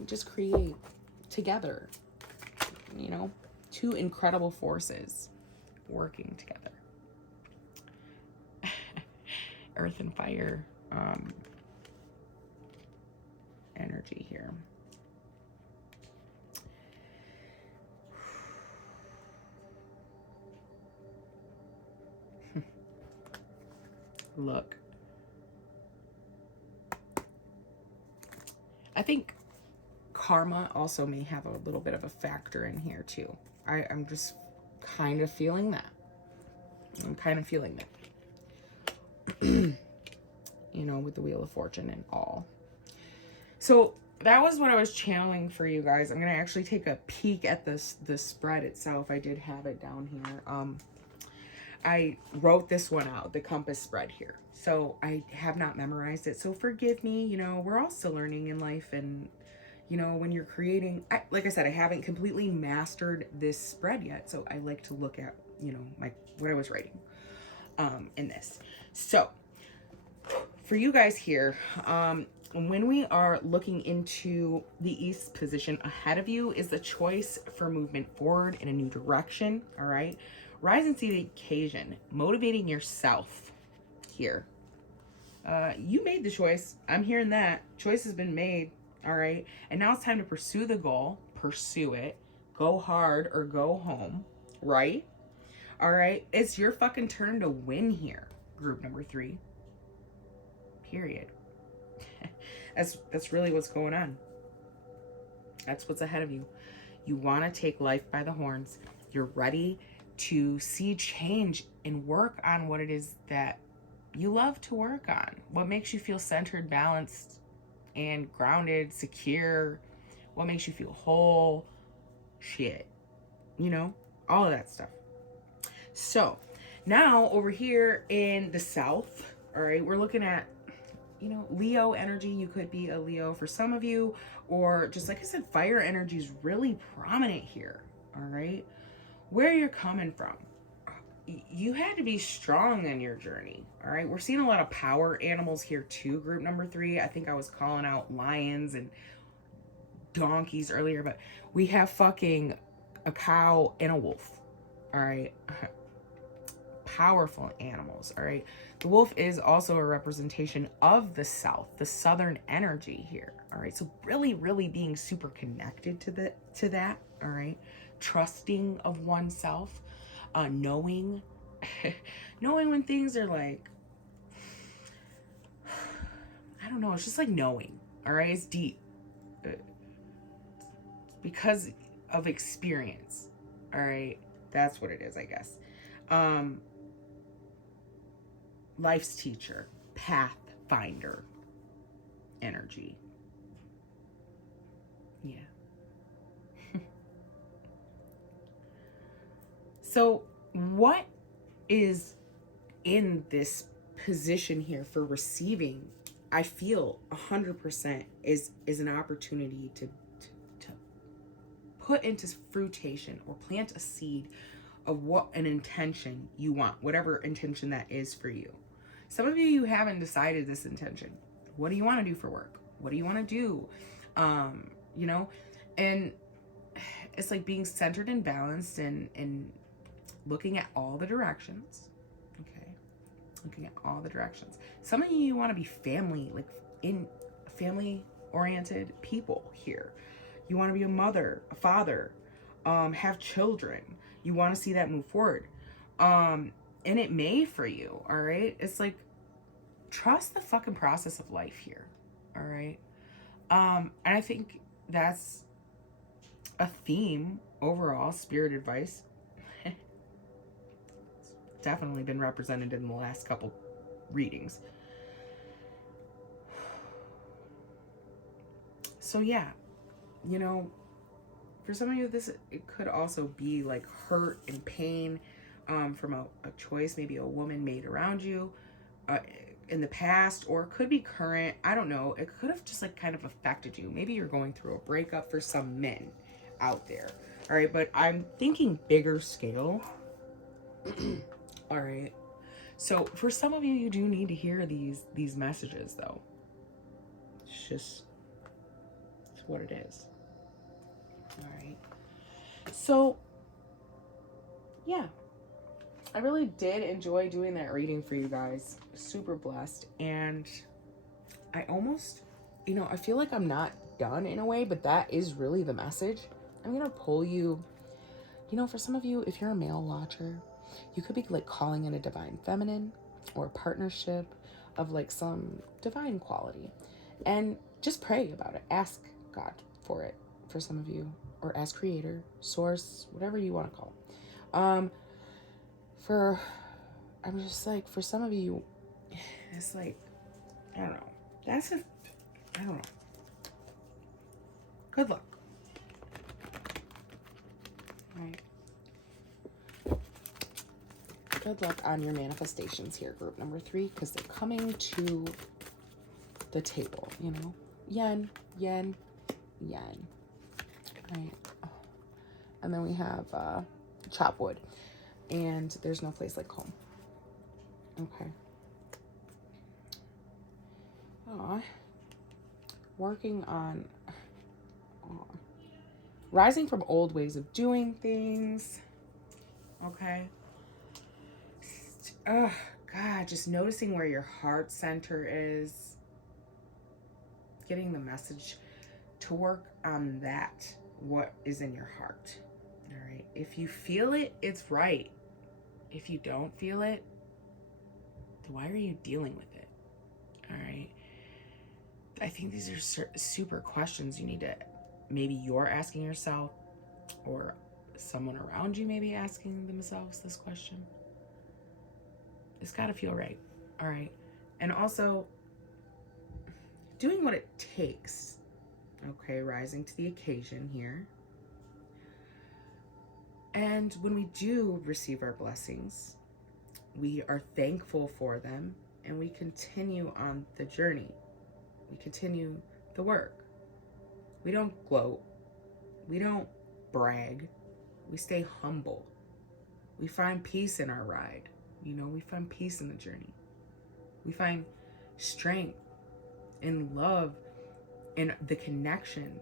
Just create together, two incredible forces working together. Earth and fire energy here. Look, I think karma also may have a little bit of a factor in here too. I'm just kind of feeling that. With the Wheel of Fortune and all. So that was what I was channeling for you guys. I'm going to actually take a peek at the spread itself. I did have it down here. I wrote this one out, the compass spread here. So I have not memorized it. So forgive me, we're all still learning in life. And, when you're creating, like I said, I haven't completely mastered this spread yet. So I like to look at, what I was writing in this. So for you guys here, when we are looking into the East position, ahead of you is the choice for movement forward in a new direction. All right. Rise and see the occasion, motivating yourself here. You made the choice. I'm hearing that. Choice has been made. All right. And now it's time to pursue the goal. Pursue it. Go hard or go home. Right? All right. It's your fucking turn to win here. Group number 3. Period. That's really what's going on. That's what's ahead of you. You want to take life by the horns. You're ready to see change and work on what it is that you love to work on. What makes you feel centered, balanced, and grounded, secure. What makes you feel whole. Shit. All of that stuff. So now over here in the South, all right, we're looking at, Leo energy. You could be a Leo for some of you, or just like I said, fire energy is really prominent here. All right. Where you're coming from, you had to be strong in your journey. All right. We're seeing a lot of power animals here too. Group number 3. I think I was calling out lions and donkeys earlier, but we have fucking a cow and a wolf. All right. Powerful animals. All right. The wolf is also a representation of the South, the Southern energy here. All right. So really, really being super connected to that. All right. Trusting of oneself, knowing when things are like, I don't know. It's just like knowing. All right. It's deep because of experience. All right. That's what it is, I guess. Life's teacher, pathfinder energy. Yeah. So what is in this position here for receiving, I feel 100% is an opportunity to put into fruition or plant a seed of what an intention you want, whatever intention that is for you. Some of you haven't decided this intention. What do you want to do for work? What do you want to do? You know, and it's like being centered and balanced and looking at all the directions. Okay. Looking at all the directions. Some of you want to be family, like in family oriented people here. You want to be a mother, a father, have children. You want to see that move forward. And it may for you, all right? It's like, trust the fucking process of life here, all right? And I think that's a theme overall, spirit advice. It's definitely been represented in the last couple readings. So yeah, you know, for some of you, it could also be like hurt and pain from a choice maybe a woman made around you in the past, or it could be current. I don't know. It could have just like kind of affected you. Maybe you're going through a breakup for some men out there. All right, but I'm thinking bigger scale. All right. So for some of you, you do need to hear these messages though. It's what it is. All right. So, yeah, I really did enjoy doing that reading for you guys. Super blessed. And I almost, I feel like I'm not done in a way, but that is really the message. I'm going to pull you, for some of you, if you're a male watcher, you could be like calling in a divine feminine or a partnership of like some divine quality. And just pray about it. Ask God for it for some of you, or ask creator, source, whatever you want to call it. I'm just like, for some of you, it's like, I don't know. I don't know. Good luck. All right. Good luck on your manifestations here, group number 3, because they're coming to the table, Yen, yen, yen. Right. And then we have chop wood. And there's no place like home. Okay. Working on rising from old ways of doing things. Okay. God, just noticing where your heart center is. Getting the message to work on that. What is in your heart. All right. If you feel it, it's right. If you don't feel it, then why are you dealing with it? All right. I think these are super questions you need to, maybe you're asking yourself, or someone around you maybe asking themselves this question. It's got to feel right. All right. And also doing what it takes. Okay. Rising to the occasion here. And when we do receive our blessings, we are thankful for them, and we continue on the journey. We continue the work. We don't gloat. We don't brag. We stay humble. We find peace in our ride. We find peace in the journey. We find strength and love and the connection.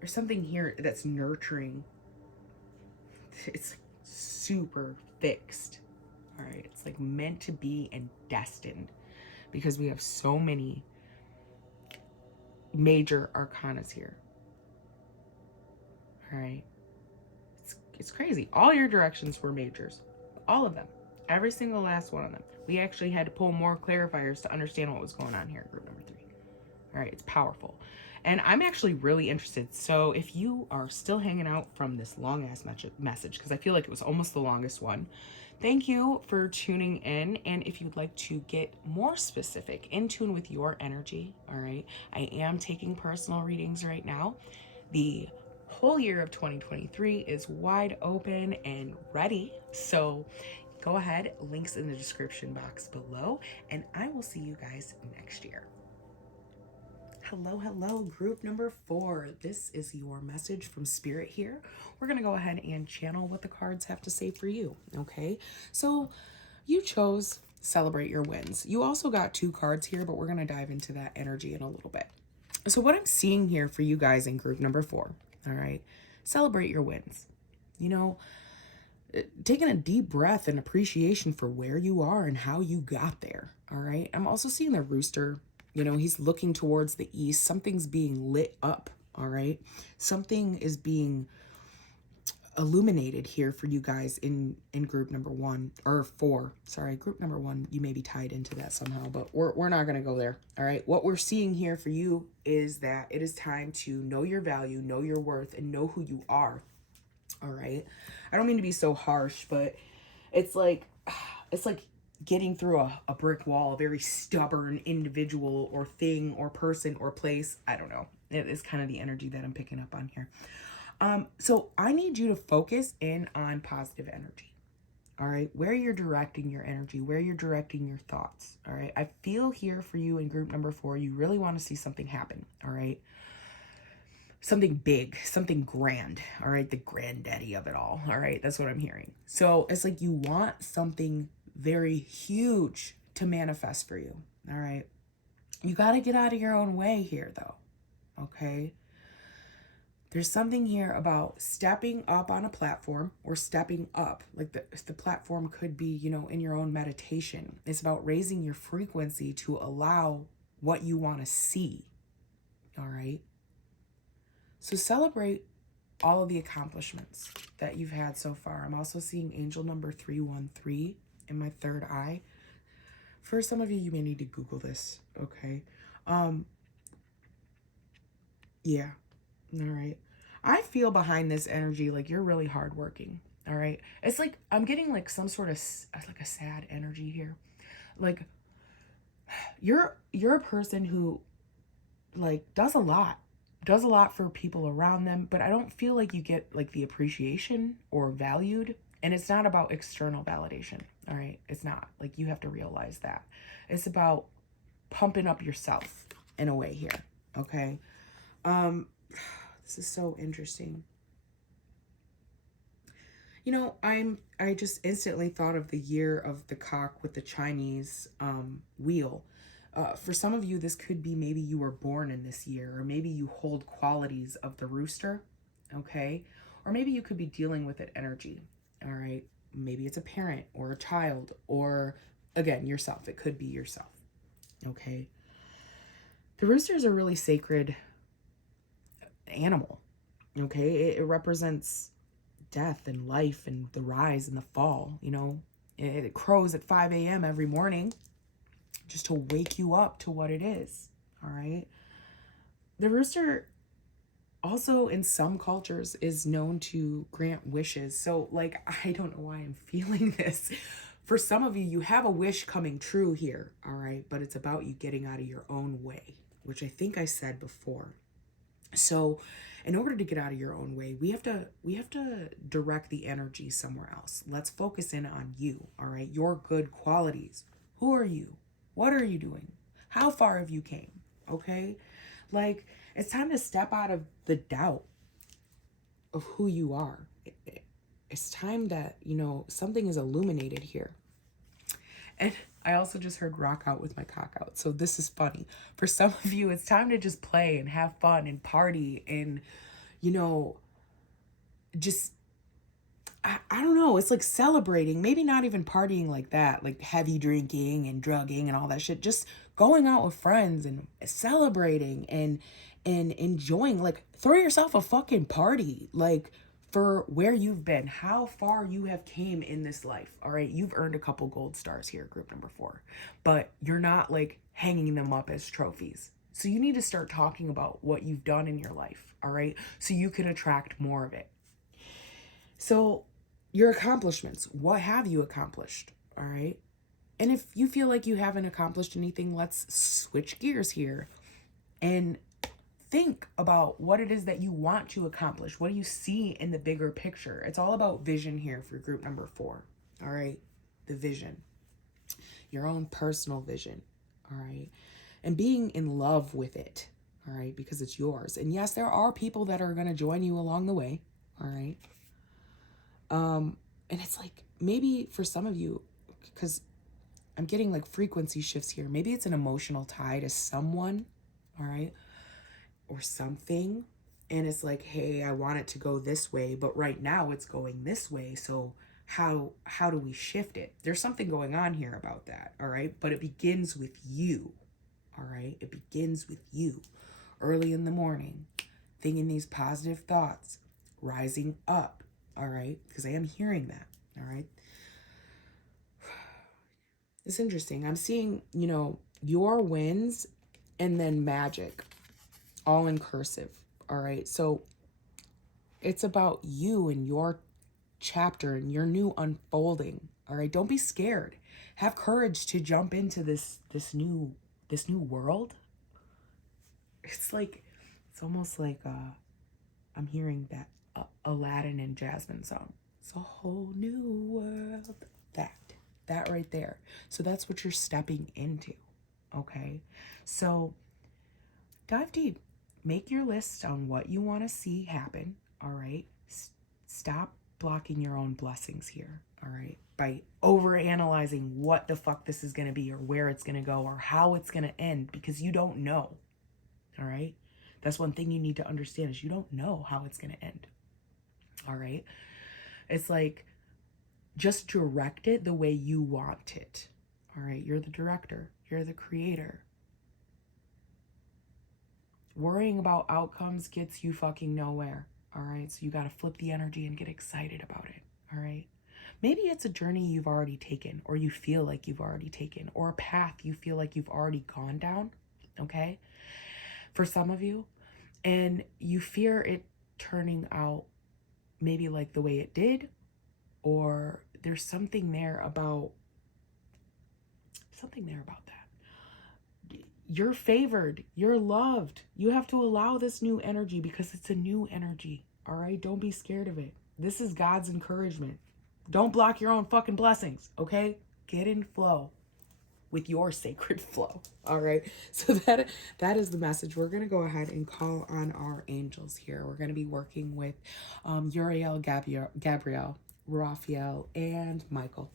There's something here that's nurturing. It's super fixed. All right. It's like meant to be and destined, because we have so many major arcanas here. All right. It's crazy. All your directions were majors. All of them. Every single last one of them. We actually had to pull more clarifiers to understand what was going on here, group number 3. All right. It's powerful. And I'm actually really interested. So if you are still hanging out from this long ass message, because I feel like it was almost the longest one, thank you for tuning in. And if you'd like to get more specific, in tune with your energy, all right, I am taking personal readings right now. The whole year of 2023 is wide open and ready. So go ahead, links in the description box below, and I will see you guys next year. Hello, group number 4. This is your message from Spirit here. We're going to go ahead and channel what the cards have to say for you, okay? So you chose Celebrate Your Wins. You also got 2 cards here, but we're going to dive into that energy in a little bit. So what I'm seeing here for you guys in group number 4, all right, celebrate your wins. You know, taking a deep breath and appreciation for where you are and how you got there, all right? I'm also seeing the rooster. You know, he's looking towards the east. Something's being lit up, all right? Something is being illuminated here for you guys in group number 1 or 4. Sorry, group number 1, you may be tied into that somehow, but we're not going to go there, all right? What we're seeing here for you is that it is time to know your value, know your worth, and know who you are, all right? I don't mean to be so harsh, but it's like getting through a brick wall, a very stubborn individual or thing or person or place. I don't know. It is kind of the energy that I'm picking up on here. So I need you to focus in on positive energy. All right. Where you're directing your energy, where you're directing your thoughts. All right. I feel here for you in group number 4, you really want to see something happen. All right. Something big, something grand. All right. The granddaddy of it all. All right. That's what I'm hearing. So it's like you want something very huge to manifest for you. All right. You got to get out of your own way here, though. Okay. There's something here about stepping up on a platform or stepping up. Like the platform could be, you know, in your own meditation. It's about raising your frequency to allow what you want to see. All right. So celebrate all of the accomplishments that you've had so far. I'm also seeing angel number 313 in my third eye. For some of you, you may need to Google this. Okay. Yeah. All right. I feel behind this energy like you're really hardworking. All right. It's like I'm getting like some sort of like a sad energy here. Like you're a person who like does a lot for people around them, but I don't feel like you get like the appreciation or valued. And it's not about external validation. All right. It's not. Like you have to realize that. It's about pumping up yourself in a way here. Okay. This is so interesting. You know, I just instantly thought of the year of the cock with the Chinese wheel. For some of you, this could be maybe you were born in this year, or maybe you hold qualities of the rooster, okay? Or maybe you could be dealing with it energy, all right? Maybe it's a parent or a child, or again, yourself. It could be yourself, okay? The rooster is a really sacred animal, okay? It represents death and life and the rise and the fall, you know? It crows at 5 a.m. every morning just to wake you up to what it is, all right? The rooster also in some cultures is known to grant wishes. So like, I don't know why I'm feeling this. For some of you, you have a wish coming true here, all right? But it's about you getting out of your own way, which I think I said before. So in order to get out of your own way, we have to direct the energy somewhere else. Let's focus in on you, all right? Your good qualities. Who are you? What are you doing? How far have you came? Okay? Like, it's time to step out of the doubt of who you are. It's time that, you know, something is illuminated here. And I also just heard rock out with my cock out. So this is funny. For some of you, it's time to just play and have fun and party and, you know, just, I don't know. It's like celebrating, maybe not even partying like that, like heavy drinking and drugging and all that shit. Just going out with friends and celebrating and enjoying, like throw yourself a fucking party. Like, for where you've been, how far you have came in this life. All right, you've earned a couple gold stars here, group number 4, but you're not like hanging them up as trophies. So you need to start talking about what you've done in your life, all right? So you can attract more of it. So your accomplishments, what have you accomplished, all right? And if you feel like you haven't accomplished anything, let's switch gears here and think about what it is that you want to accomplish. What do you see in the bigger picture? It's all about vision here for group number 4. All right. The vision, your own personal vision. All right. And being in love with it. All right. Because it's yours. And yes, there are people that are going to join you along the way. All right. And it's like, maybe for some of you, because I'm getting like frequency shifts here. Maybe it's an emotional tie to someone. All right. Or something, and it's like, hey, I want it to go this way, but right now it's going this way, so how do we shift it? There's something going on here about that. All right, but it begins with you. All right, it begins with you early in the morning, thinking these positive thoughts, rising up. All right, because I am hearing that. All right, it's interesting. I'm seeing, you know, your wins and then magic, all in cursive. All right. So it's about you and your chapter and your new unfolding. All right. Don't be scared. Have courage to jump into this new world. It's like, it's almost like I'm hearing that Aladdin and Jasmine song. It's a whole new world. That right there. So that's what you're stepping into. Okay. So dive deep. Make your list on what you want to see happen, all right? Stop blocking your own blessings here, all right? By overanalyzing what the fuck this is going to be or where it's going to go or how it's going to end, because you don't know, all right? That's one thing you need to understand, is you don't know how it's going to end, all right? It's like, just direct it the way you want it, all right? You're the director. You're the creator. Worrying about outcomes gets you fucking nowhere, all right? So you got to flip the energy and get excited about it, all right? Maybe it's a journey you've already taken, or you feel like you've already taken, or a path you feel like you've already gone down, okay? For some of you, and you fear it turning out maybe like the way it did, or there's something there about that. You're favored. You're loved. You have to allow this new energy because it's a new energy. All right? Don't be scared of it. This is God's encouragement. Don't block your own fucking blessings. Okay? Get in flow with your sacred flow. All right? So that is the message. We're going to go ahead and call on our angels here. We're going to be working with Uriel, Gabriel, Raphael, and Michael.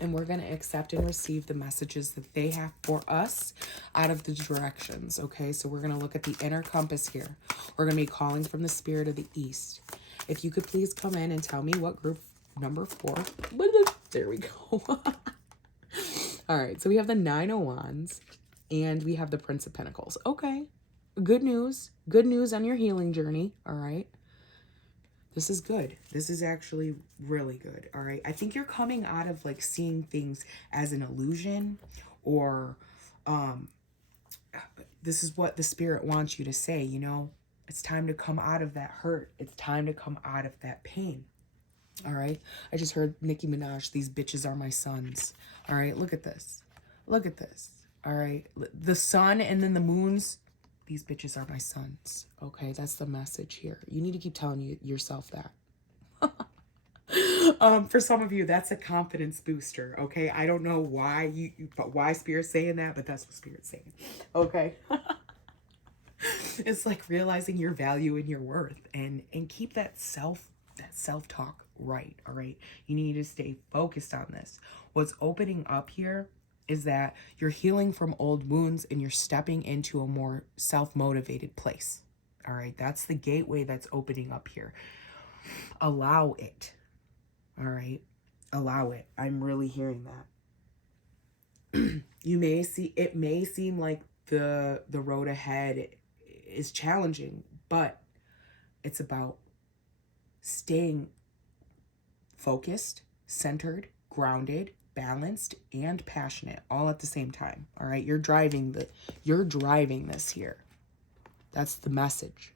And we're going to accept and receive the messages that they have for us out of the directions, okay? So we're going to look at the inner compass here. We're going to be calling from the spirit of the east. If you could please come in and tell me what group number 4. There we go. All right, so we have the 9 of Wands and we have the Prince of Pentacles. Okay, good news. Good news on your healing journey, all right? This is good. This is actually really good. All right. I think you're coming out of like seeing things as an illusion, or this is what the spirit wants you to say, you know, it's time to come out of that hurt. It's time to come out of that pain. All right. I just heard Nicki Minaj, these bitches are my sons. All right. Look at this. Look at this. All right. The sun and then the moons. These bitches are my sons. Okay, that's the message here. You need to keep telling yourself that. For some of you, that's a confidence booster. Okay, I don't know why why Spirit's saying that, but that's what Spirit's saying. Okay, it's like realizing your value and your worth, and keep that self talk right. All right, you need to stay focused on this. What's opening up here is that you're healing from old wounds and you're stepping into a more self-motivated place. All right, that's the gateway that's opening up here. Allow it. All right, allow it. I'm really hearing that. It may seem like the road ahead is challenging, but it's about staying focused, centered, grounded, balanced, and passionate all at the same time. All right, you're driving this here. That's the message.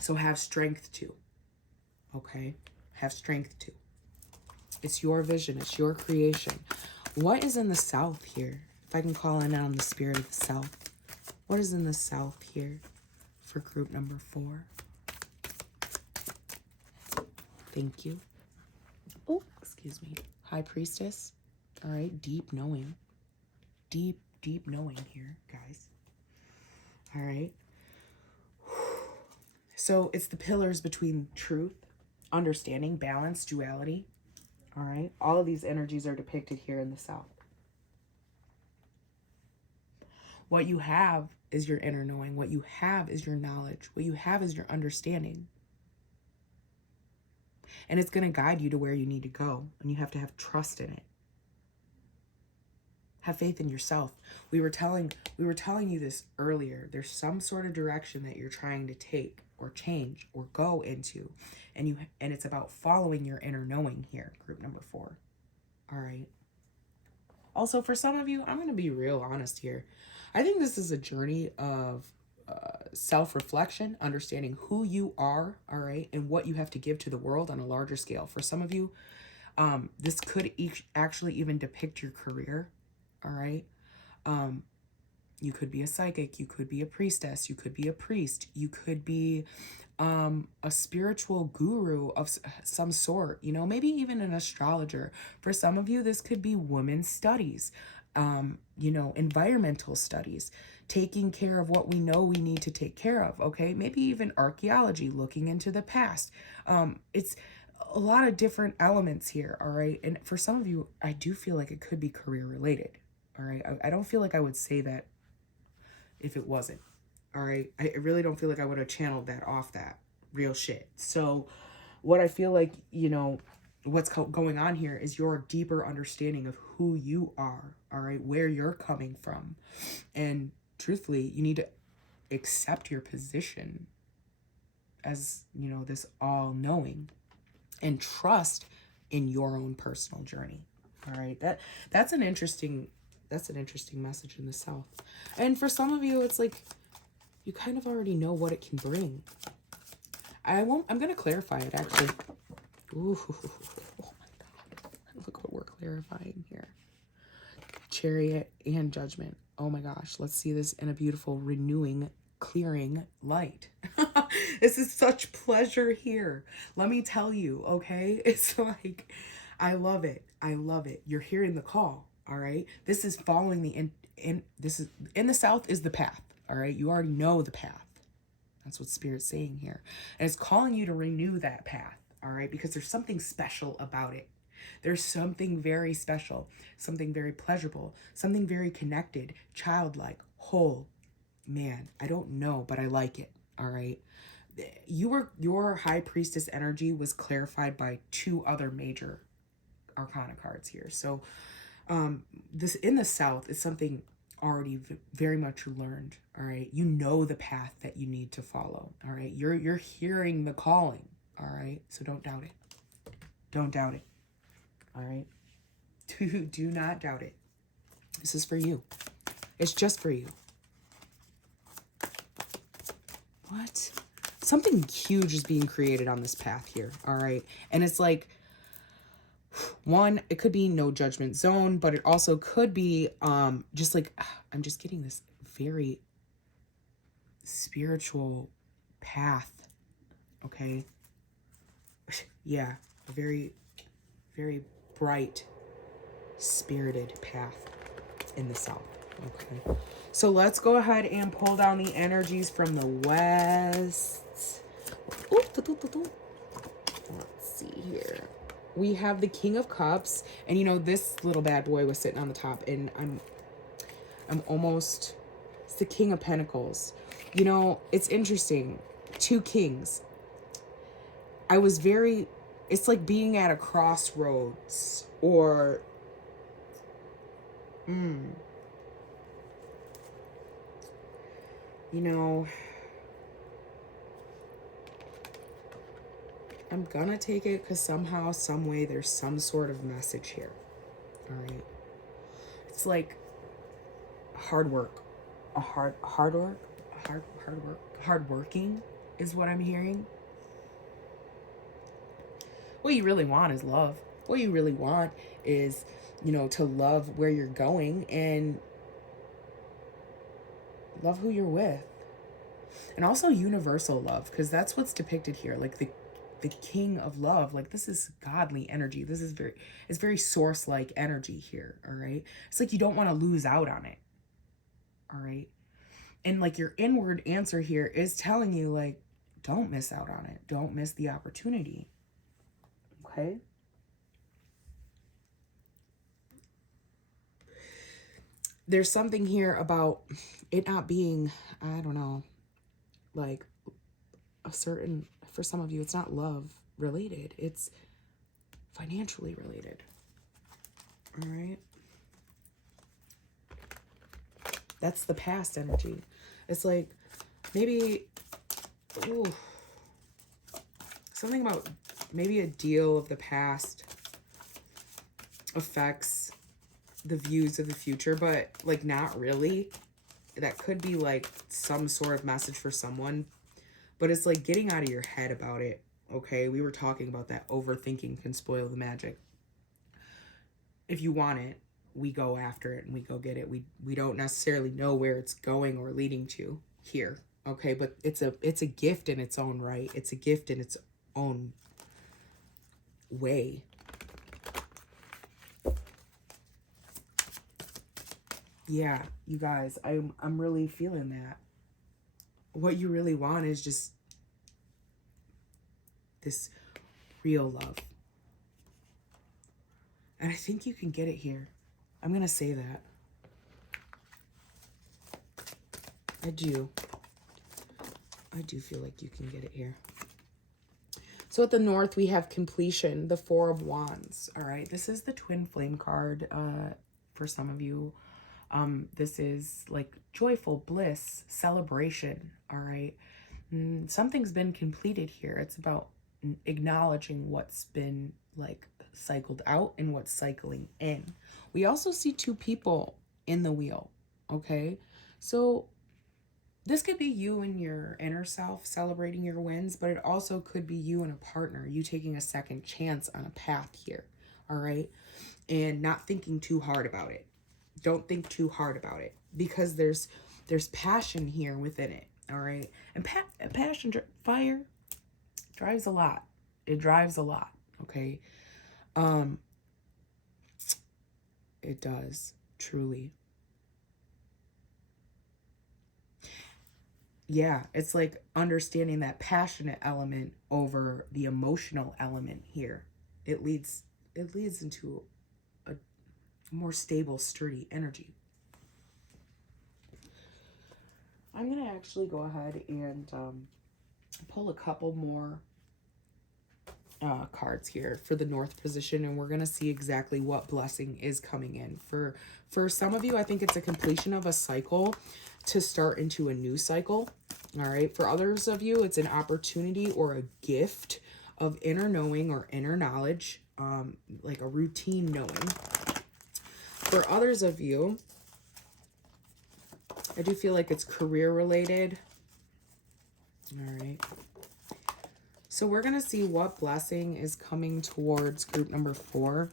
So have strength too. Okay, have strength too. It's your vision. It's your creation. What is in the south here? If I can call in on the spirit of the south. What is in the south here for group number 4? Thank you. Oh, excuse me. High Priestess. All right, deep knowing. Deep, deep knowing here, guys. All right. So it's the pillars between truth, understanding, balance, duality. All right. All of these energies are depicted here in the south. What you have is your inner knowing. What you have is your knowledge. What you have is your understanding. And it's going to guide you to where you need to go. And you have to have trust in it. Have faith in yourself. We were telling you this earlier. There's some sort of direction that you're trying to take or change or go into. And it's about following your inner knowing here, group number 4. All right. Also, for some of you, I'm going to be real honest here. I think this is a journey of self-reflection, understanding who you are, all right, and what you have to give to the world on a larger scale. For some of you, this could actually even depict your career, all right? You could be a psychic, you could be a priestess, you could be a priest, you could be a spiritual guru of some sort, you know, maybe even an astrologer. For some of you, this could be women's studies, you know, environmental studies, taking care of what we know we need to take care of, okay? Maybe even archaeology, looking into the past. It's a lot of different elements here, all right? And for some of you, I do feel like it could be career related, all right? I don't feel like I would say that if it wasn't, all right? I really don't feel like I would have channeled that off that real shit. So what I feel like, you know, what's going on here is your deeper understanding of who you are, all right? Where you're coming from. And truthfully, you need to accept your position as, you know, this all-knowing and trust in your own personal journey. All right. That's an interesting message in the south. And for some of you, it's like you kind of already know what it can bring. I'm going to clarify it actually. Ooh, oh my God. Look what we're clarifying here. Chariot and Judgment. Oh my gosh. Let's see this in a beautiful, renewing, clearing light. This is such pleasure here. Let me tell you, okay? It's like, I love it. I love it. You're hearing the call, all right? This is following the, this is, in the south is the path, all right? You already know the path. That's what Spirit's saying here. And it's calling you to renew that path, all right? Because there's something special about it. There's something very special, something very pleasurable, something very connected, childlike, whole. Man, I don't know, but I like it, all right? Your High Priestess energy was clarified by 2 other major Arcana cards here. So this in the south is something already very much learned, all right? You know the path that you need to follow, all right? You're hearing the calling, all right? So don't doubt it. Don't doubt it, all right? Do not doubt it. This is for you. It's just for you. What? Something huge is being created on this path here, all right? And it's like, one, it could be no judgment zone, but it also could be just like, I'm just getting this very spiritual path, okay? Yeah, a very, very bright, spirited path in the south, okay? So let's go ahead and pull down the energies from the west. Ooh, let's see here. We have the King of Cups, and you know, this little bad boy was sitting on the top, and I'm almost, it's the King of Pentacles. You know, it's interesting. 2 kings. It's like being at a crossroads, or you know, I'm gonna take it because somehow, some way, there's some sort of message here. All right. It's like hard work. Hardworking is what I'm hearing. What you really want is love. What you really want is, you know, to love where you're going and Love who you're with. And also universal love, because that's what's depicted here. Like the king of love, like this is godly energy. This is it's very source like energy here. All right, it's like you don't want to lose out on it. All right, and like your inward answer here is telling you, like, don't miss out on it, don't miss the opportunity. Okay, there's something here about it not being, I don't know, like a certain, for some of you it's not love related, it's financially related. All right, that's the past energy. It's like maybe, ooh, something about maybe a deal of the past affects the views of the future, but like not really. That could be like some sort of message for someone, but it's like getting out of your head about it. Okay, we were talking about that overthinking can spoil the magic. If you want it, we go after it and we go get it. We don't necessarily know where it's going or leading to here. Okay, but it's a gift in its own right. It's a gift in its own way. Yeah, you guys, I'm really feeling that. What you really want is just this real love. And I think you can get it here. I'm going to say that. I do feel like you can get it here. So at the north, we have completion, the Four of Wands. All right, this is the twin flame card for some of you. This is like joyful bliss, celebration. All right, something's been completed here. It's about acknowledging what's been like cycled out and what's cycling in. We also see two people in the wheel. Okay, so this could be you and your inner self celebrating your wins, but it also could be you and a partner, you taking a second chance on a path here. All right, and not thinking too hard about it. Don't think too hard about it, because there's passion here within it. All right, and passion, fire drives a lot. It drives a lot. Okay, it does, truly. Yeah, it's like understanding that passionate element over the emotional element here. It leads into a more stable, sturdy energy. I'm going to actually go ahead and pull a couple more cards here for the north position, and we're going to see exactly what blessing is coming in. For some of you, I think it's a completion of a cycle to start into a new cycle. All right, for others of you, it's an opportunity or a gift of inner knowing or inner knowledge, like a routine knowing. For others of you, I do feel like it's career related. All right, so we're going to see what blessing is coming towards group number 4.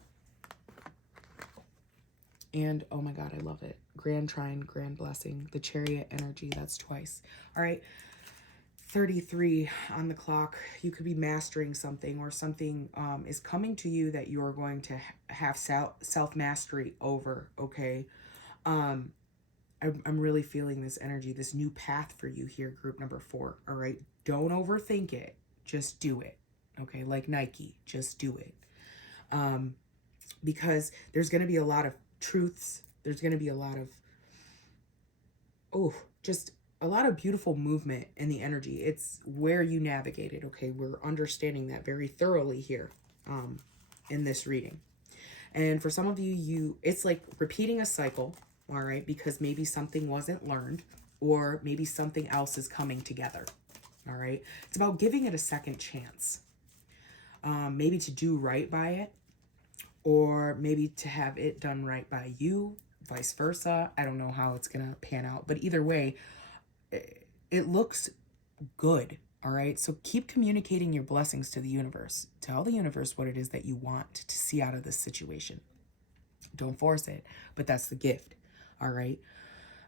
And oh my God, I love it. Grand trine, grand blessing, the chariot energy, that's twice. All right, 33 on the clock. You could be mastering something, or something is coming to you that you're going to have self-mastery over, okay? I'm really feeling this energy, this new path for you here, group number 4, all right? Don't overthink it. Just do it, okay? Like Nike, just do it. Because there's going to be a lot of truths. There's going to be a lot of, just a lot of beautiful movement in the energy. It's where you navigate it, okay? We're understanding that very thoroughly here in this reading. And for some of you, it's like repeating a cycle, all right? Because maybe something wasn't learned, or maybe something else is coming together, all right? It's about giving it a second chance. Maybe to do right by it, or maybe to have it done right by you, vice versa. I don't know how it's going to pan out, but either way, it looks good, all right? So keep communicating your blessings to the universe. Tell the universe what it is that you want to see out of this situation. Don't force it, but that's the gift, all right?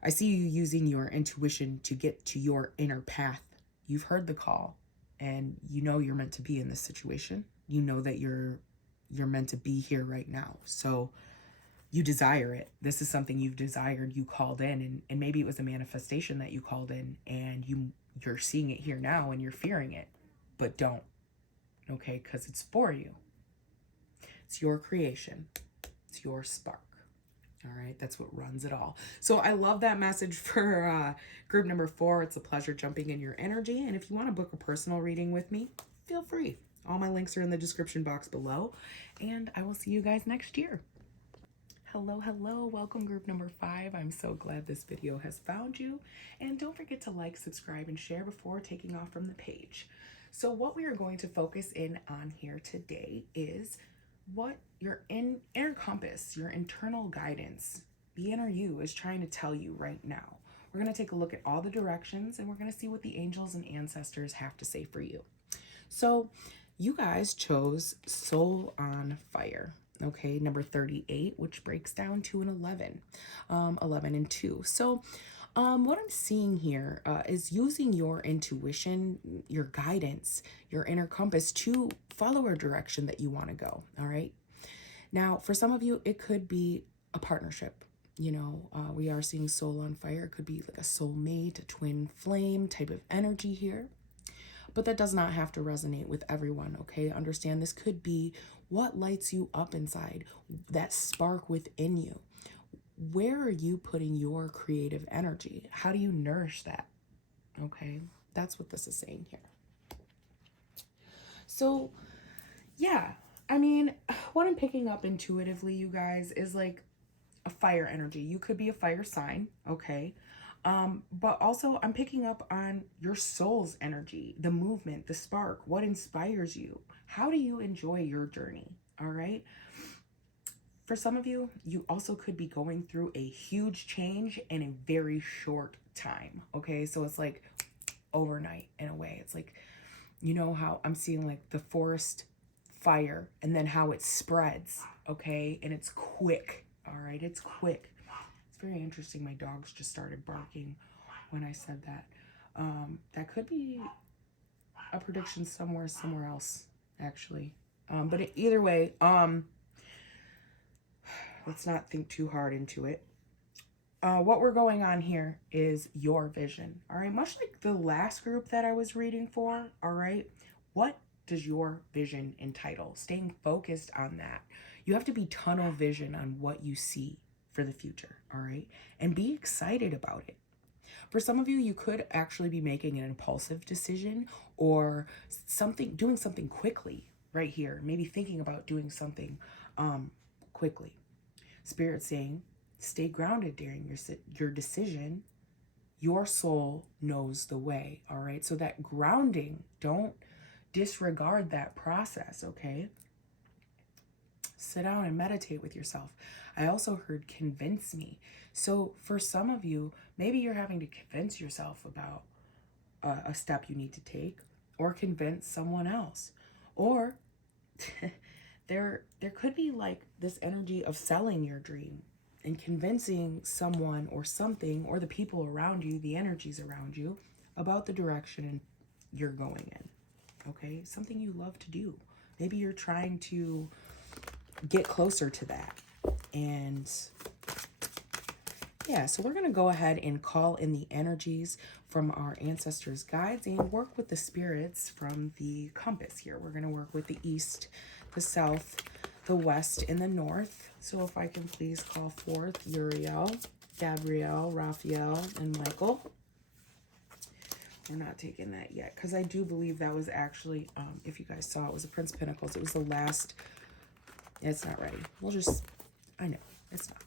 I see you using your intuition to get to your inner path. You've heard the call, and you know you're meant to be in this situation. You know that you're meant to be here right now. So you desire it. This is something you've desired. You called in, and maybe it was a manifestation that you called in, and you're seeing it here now and you're fearing it. But don't, okay? Because it's for you. It's your creation. It's your spark. All right, that's what runs it all. So I love that message for group number 4. It's a pleasure jumping in your energy. And if you want to book a personal reading with me, feel free. All my links are in the description box below. And I will see you guys next year. Hello, hello. Welcome group number 5. I'm so glad this video has found you. And don't forget to like, subscribe, and share before taking off from the page. So what we are going to focus in on here today is what your inner compass, your internal guidance, the inner you is trying to tell you right now. We're going to take a look at all the directions, and we're going to see what the angels and ancestors have to say for you. So you guys chose Soul on Fire, okay, number 38, which breaks down to an 11, 11 and 2. So what I'm seeing here is using your intuition, your guidance, your inner compass to follow a direction that you want to go. All right. Now, for some of you, it could be a partnership. You know, we are seeing Soul on Fire. It could be like a soulmate, a twin flame type of energy here. But that does not have to resonate with everyone. Okay. Understand this could be what lights you up inside, that spark within you. Where are you putting your creative energy? How do you nourish that? Okay, that's what this is saying here. So, yeah, I mean, what I'm picking up intuitively, you guys, is like a fire energy. You could be a fire sign, okay? But also I'm picking up on your soul's energy, the movement, the spark, what inspires you? How do you enjoy your journey? All right. For some of you, you also could be going through a huge change in a very short time. Okay, so it's like overnight in a way. It's like, you know how I'm seeing like the forest fire and then how it spreads. Okay, and it's quick. All right, it's quick. It's very interesting. My dogs just started barking when I said that. That could be a prediction somewhere else, actually. But either way, let's not think too hard into it. What we're going on here is your vision. All right. Much like the last group that I was reading for. All right. What does your vision entitle? Staying focused on that. You have to be tunnel vision on what you see for the future. All right. And be excited about it. For some of you, you could actually be making an impulsive decision or doing something quickly right here. Maybe thinking about doing something quickly. Spirit saying, stay grounded during your decision. Your soul knows the way, all right? So that grounding, don't disregard that process, okay? Sit down and meditate with yourself. I also heard convince me. So for some of you, maybe you're having to convince yourself about a step you need to take, or convince someone else, or there could be like this energy of selling your dream and convincing someone or something or the people around you, the energies around you, about the direction you're going in. Okay, something you love to do. Maybe you're trying to get closer to that. And yeah, so we're going to go ahead and call in the energies from our ancestors' guides and work with the spirits from the compass here. We're going to work with the east, the south, the west, and the north. So if I can please call forth Uriel, Gabrielle, Raphael, and Michael. We're not taking that yet because I do believe that was actually, if you guys saw, it was a Prince of Pentacles. It was the last. It's not ready. I know, it's not.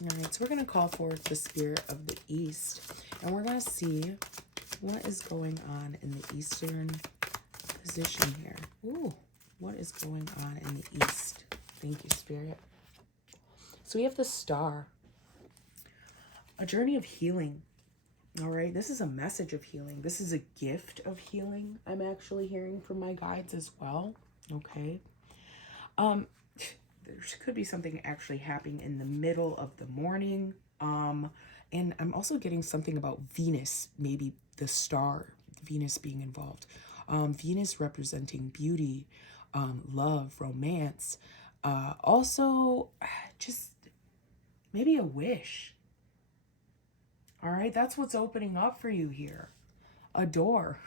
All right, so we're going to call forth the spirit of the east, and we're going to see what is going on in the eastern position here. Ooh, what is going on in the east? Thank you, spirit. So we have the star, a journey of healing. All right, this is a message of healing. This is a gift of healing. I'm actually hearing from my guides as well. Okay. There could be something actually happening in the middle of the morning. And I'm also getting something about Venus, maybe the star, Venus being involved. Venus representing beauty, love, romance. Also, just maybe a wish. All right, that's what's opening up for you here. A door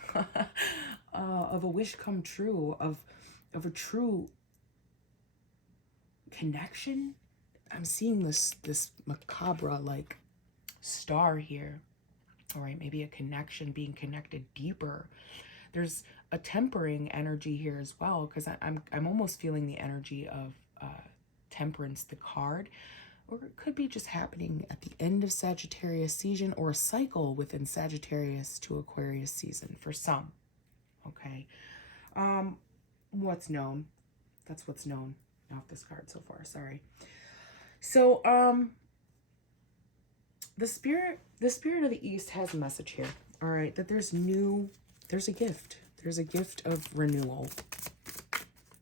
of a wish come true, of a true connection. I'm seeing this macabre like star here. All right, maybe a connection, being connected deeper. There's a tempering energy here as well, because I'm almost feeling the energy of temperance, the card, or it could be just happening at the end of Sagittarius season, or a cycle within Sagittarius to Aquarius season for some. Okay, what's known? That's what's known off this card so far. Sorry. So the spirit of the East has a message here. All right, that there's a gift. There's a gift of renewal,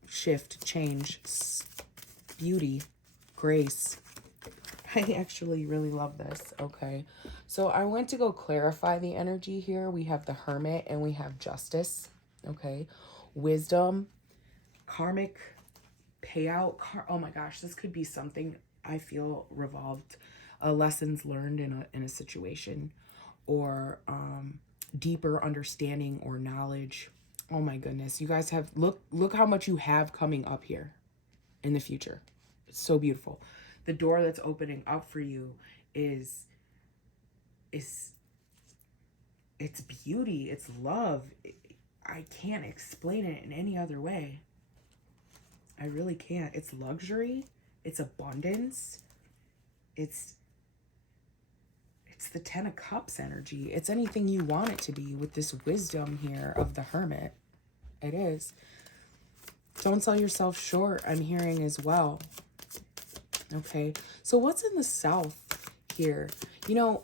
shift, change, beauty, grace. I actually really love this. Okay, so I went to go clarify the energy here. We have the Hermit and we have Justice. Okay, wisdom, karmic payout. Oh my gosh, this could be something I feel revolved, lessons learned in a situation, or deeper understanding or knowledge. Oh my goodness, you guys have look how much you have coming up here in the future. It's so beautiful. The door that's opening up for you is it's beauty, it's love. I can't explain it in any other way. I really can't. It's luxury, it's abundance, it's the 10 of Cups energy. It's anything you want it to be with this wisdom here of the Hermit. It is. Don't sell yourself short, I'm hearing as well. Okay, so what's in the South here? You know,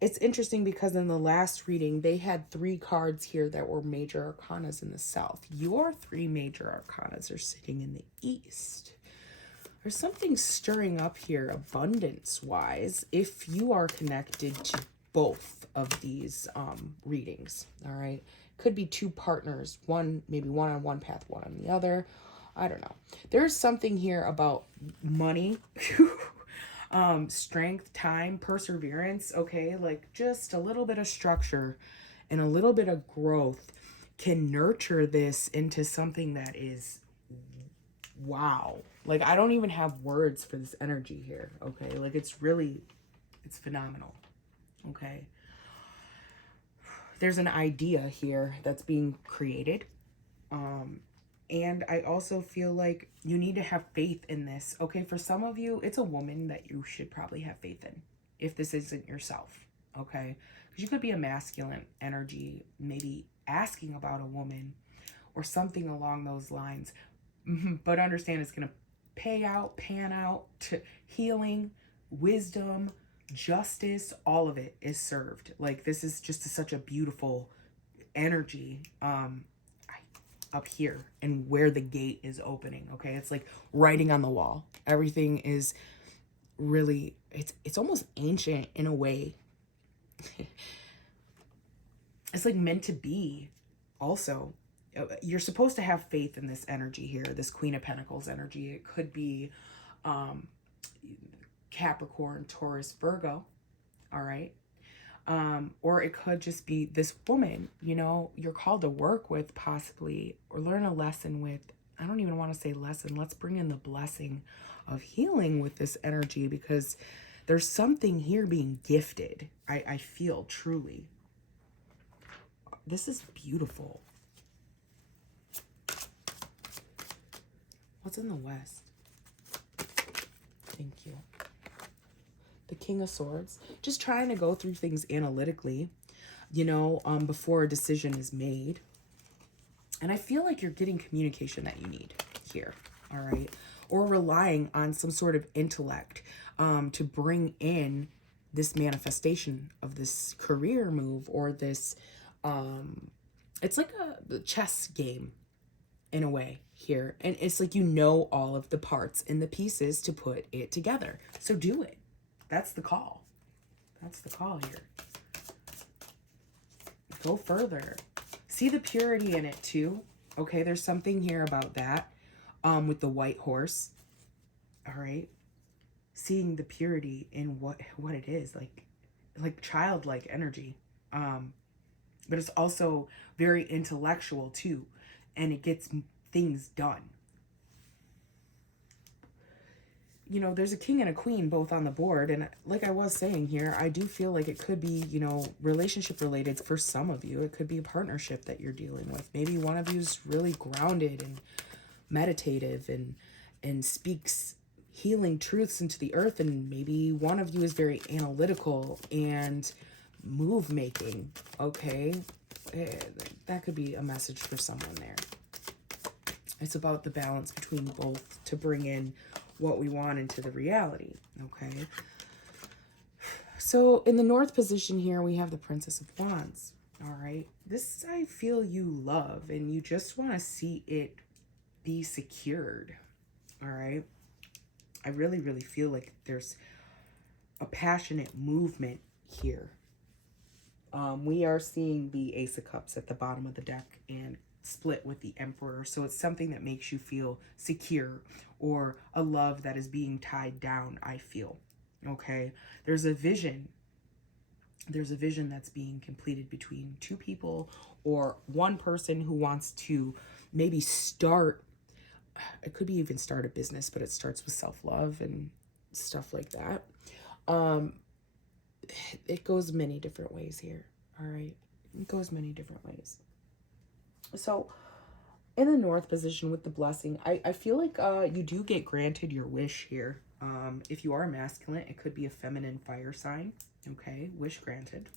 it's interesting because in the last reading, they had 3 cards here that were major arcanas in the South. Your 3 major arcanas are sitting in the East. There's something stirring up here abundance-wise if you are connected to both of these readings, all right? Could be 2 partners, maybe one on one path, one on the other. I don't know. There's something here about money, strength, time, perseverance, okay? Like just a little bit of structure and a little bit of growth can nurture this into something that is wow. Like I don't even have words for this energy here, okay? Like it's phenomenal, okay? There's an idea here that's being created. And I also feel like you need to have faith in this. Okay, for some of you, it's a woman that you should probably have faith in if this isn't yourself, okay? Because you could be a masculine energy, maybe asking about a woman or something along those lines. But understand it's going to pan out to healing, wisdom, justice, all of it is served. Like this is just such a beautiful energy. Up here and where the gate is opening, okay? It's like writing on the wall. Everything is really, it's almost ancient in a way. It's like meant to be also. You're supposed to have faith in this energy here, this Queen of Pentacles energy. It could be Capricorn, Taurus, Virgo, all right? Or it could just be this woman, you know, you're called to work with possibly, or learn a lesson with. I don't even want to say lesson. Let's bring in the blessing of healing with this energy, because there's something here being gifted. I feel truly. This is beautiful. What's in the West? Thank you. The King of Swords, just trying to go through things analytically, you know, before a decision is made. And I feel like you're getting communication that you need here, all right? Or relying on some sort of intellect to bring in this manifestation of this career move, or this, it's like a chess game in a way here. And it's like, you know, all of the parts and the pieces to put it together. So do it. That's the call. That's the call here. Go further. See the purity in it too. Okay, there's something here about that. With the white horse. All right. Seeing the purity in what it is, like childlike energy. But it's also very intellectual too, and it gets things done. You know, there's a king and a queen both on the board, and like I was saying here, I do feel like it could be, you know, relationship related for some of you. It could be a partnership that you're dealing with. Maybe one of you's really grounded and meditative and speaks healing truths into the earth, and maybe one of you is very analytical and move making. Okay, that could be a message for someone there. It's about the balance between both to bring in what we want into the reality. Okay, so in the North position here we have the Princess of Wands. All right, this I feel you love, and you just want to see it be secured. All right, I really feel like there's a passionate movement here. We are seeing the Ace of Cups at the bottom of the deck and split with the Emperor. So it's something that makes you feel secure, or a love that is being tied down, I feel. Okay, there's a vision. There's a vision that's being completed between two people, or one person who wants to maybe start, it could be even start a business, but it starts with self-love and stuff like that. It goes many different ways here. All right, it goes many different ways. So in the North position with the blessing, I feel like you do get granted your wish here. If you are masculine, it could be a feminine fire sign. Okay, wish granted.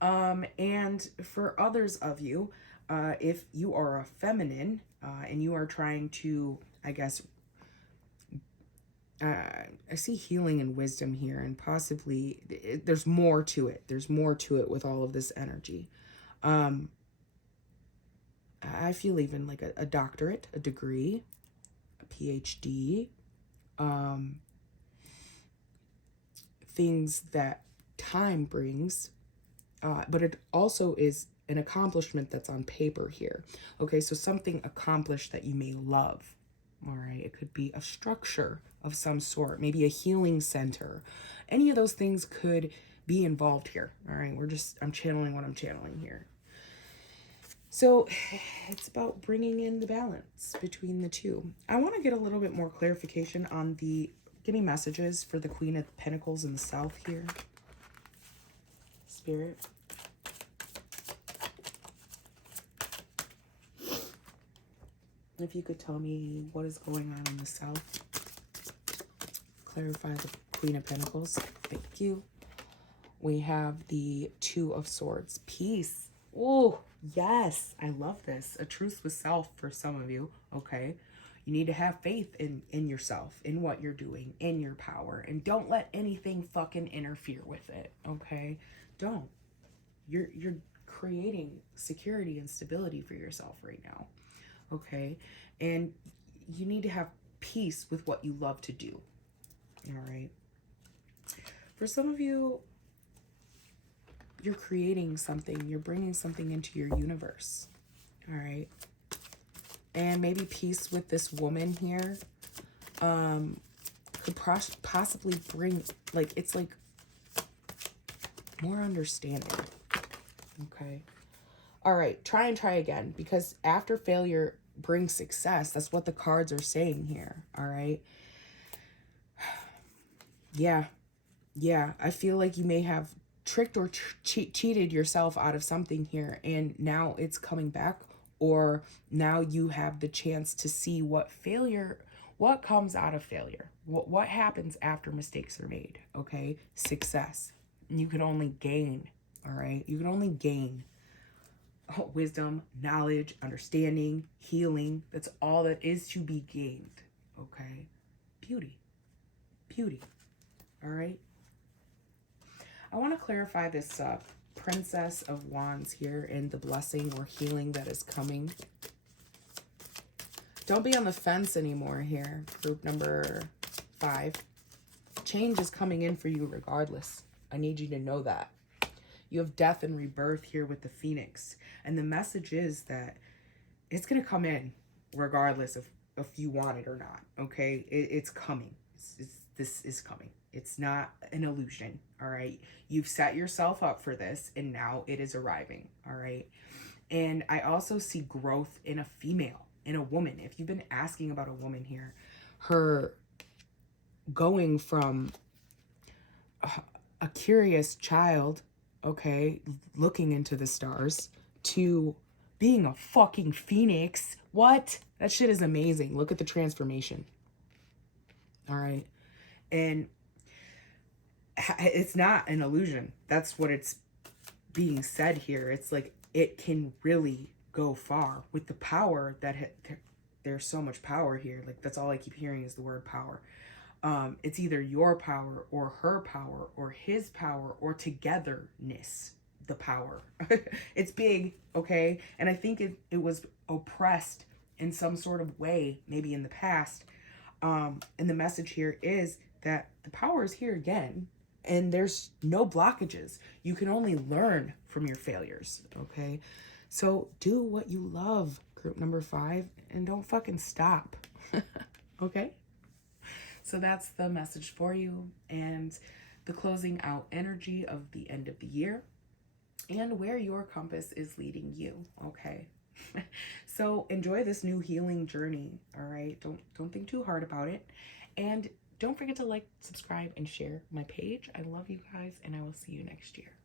And for others of you, if you are a feminine and you are trying to, I guess, I see healing and wisdom here, and possibly there's more to it. There's more to it with all of this energy. I feel even like a doctorate, a degree, a PhD, things that time brings, but it also is an accomplishment that's on paper here. Okay, so something accomplished that you may love. All right, it could be a structure of some sort, maybe a healing center. Any of those things could be involved here. All right, I'm channeling what I'm channeling here. So it's about bringing in the balance between the two. I want to get a little bit more clarification on give me messages for the Queen of Pentacles in the South here. Spirit. If you could tell me what is going on in the South. Clarify the Queen of Pentacles. Thank you. We have the Two of Swords. Peace. Oh, yes. I love this. A truce with self for some of you. Okay. You need to have faith in yourself, in what you're doing, in your power. And don't let anything fucking interfere with it. Okay. Don't. You're creating security and stability for yourself right now. Okay. And you need to have peace with what you love to do. All right. For some of you, you're creating something. You're bringing something into your universe. All right. And maybe peace with this woman here could possibly bring, it's like more understanding. Okay. All right. Try again, because after failure brings success. That's what the cards are saying here. All right. Yeah. I feel like you may have tricked or cheated yourself out of something here, and now it's coming back, or now you have the chance to see what comes out of failure, what happens after mistakes are made. Okay. Success. And you can only gain. All right. You can only gain wisdom, knowledge, understanding, healing. That's all that is to be gained. Okay. Beauty. All right. I want to clarify this Princess of Wands here and the blessing or healing that is coming. Don't be on the fence anymore here. Group number 5. Change is coming in for you regardless. I need you to know that. You have death and rebirth here with the Phoenix. And the message is that it's going to come in regardless of if you want it or not. Okay? It's coming. This is coming. It's not an illusion. All right? You've set yourself up for this, and now it is arriving. All right? And I also see growth in a female, in a woman. If you've been asking about a woman here, her going from a curious child, okay, looking into the stars, to being a fucking phoenix. What? That shit is amazing. Look at the transformation. All right. And it's not an illusion. That's what it's being said here. It's like it can really go far with the power that there's so much power here. Like, that's all I keep hearing is the word power. It's either your power or her power or his power or togetherness, the power. It's big, okay? And I think it was oppressed in some sort of way, maybe in the past. And the message here is that the power is here again, and there's no blockages. You can only learn from your failures, okay? So do what you love, group number 5, and don't fucking stop, okay? So that's the message for you, and the closing out energy of the end of the year and where your compass is leading you, okay? So enjoy this new healing journey, all right? Don't think too hard about it. And don't forget to like, subscribe, and share my page. I love you guys, and I will see you next year.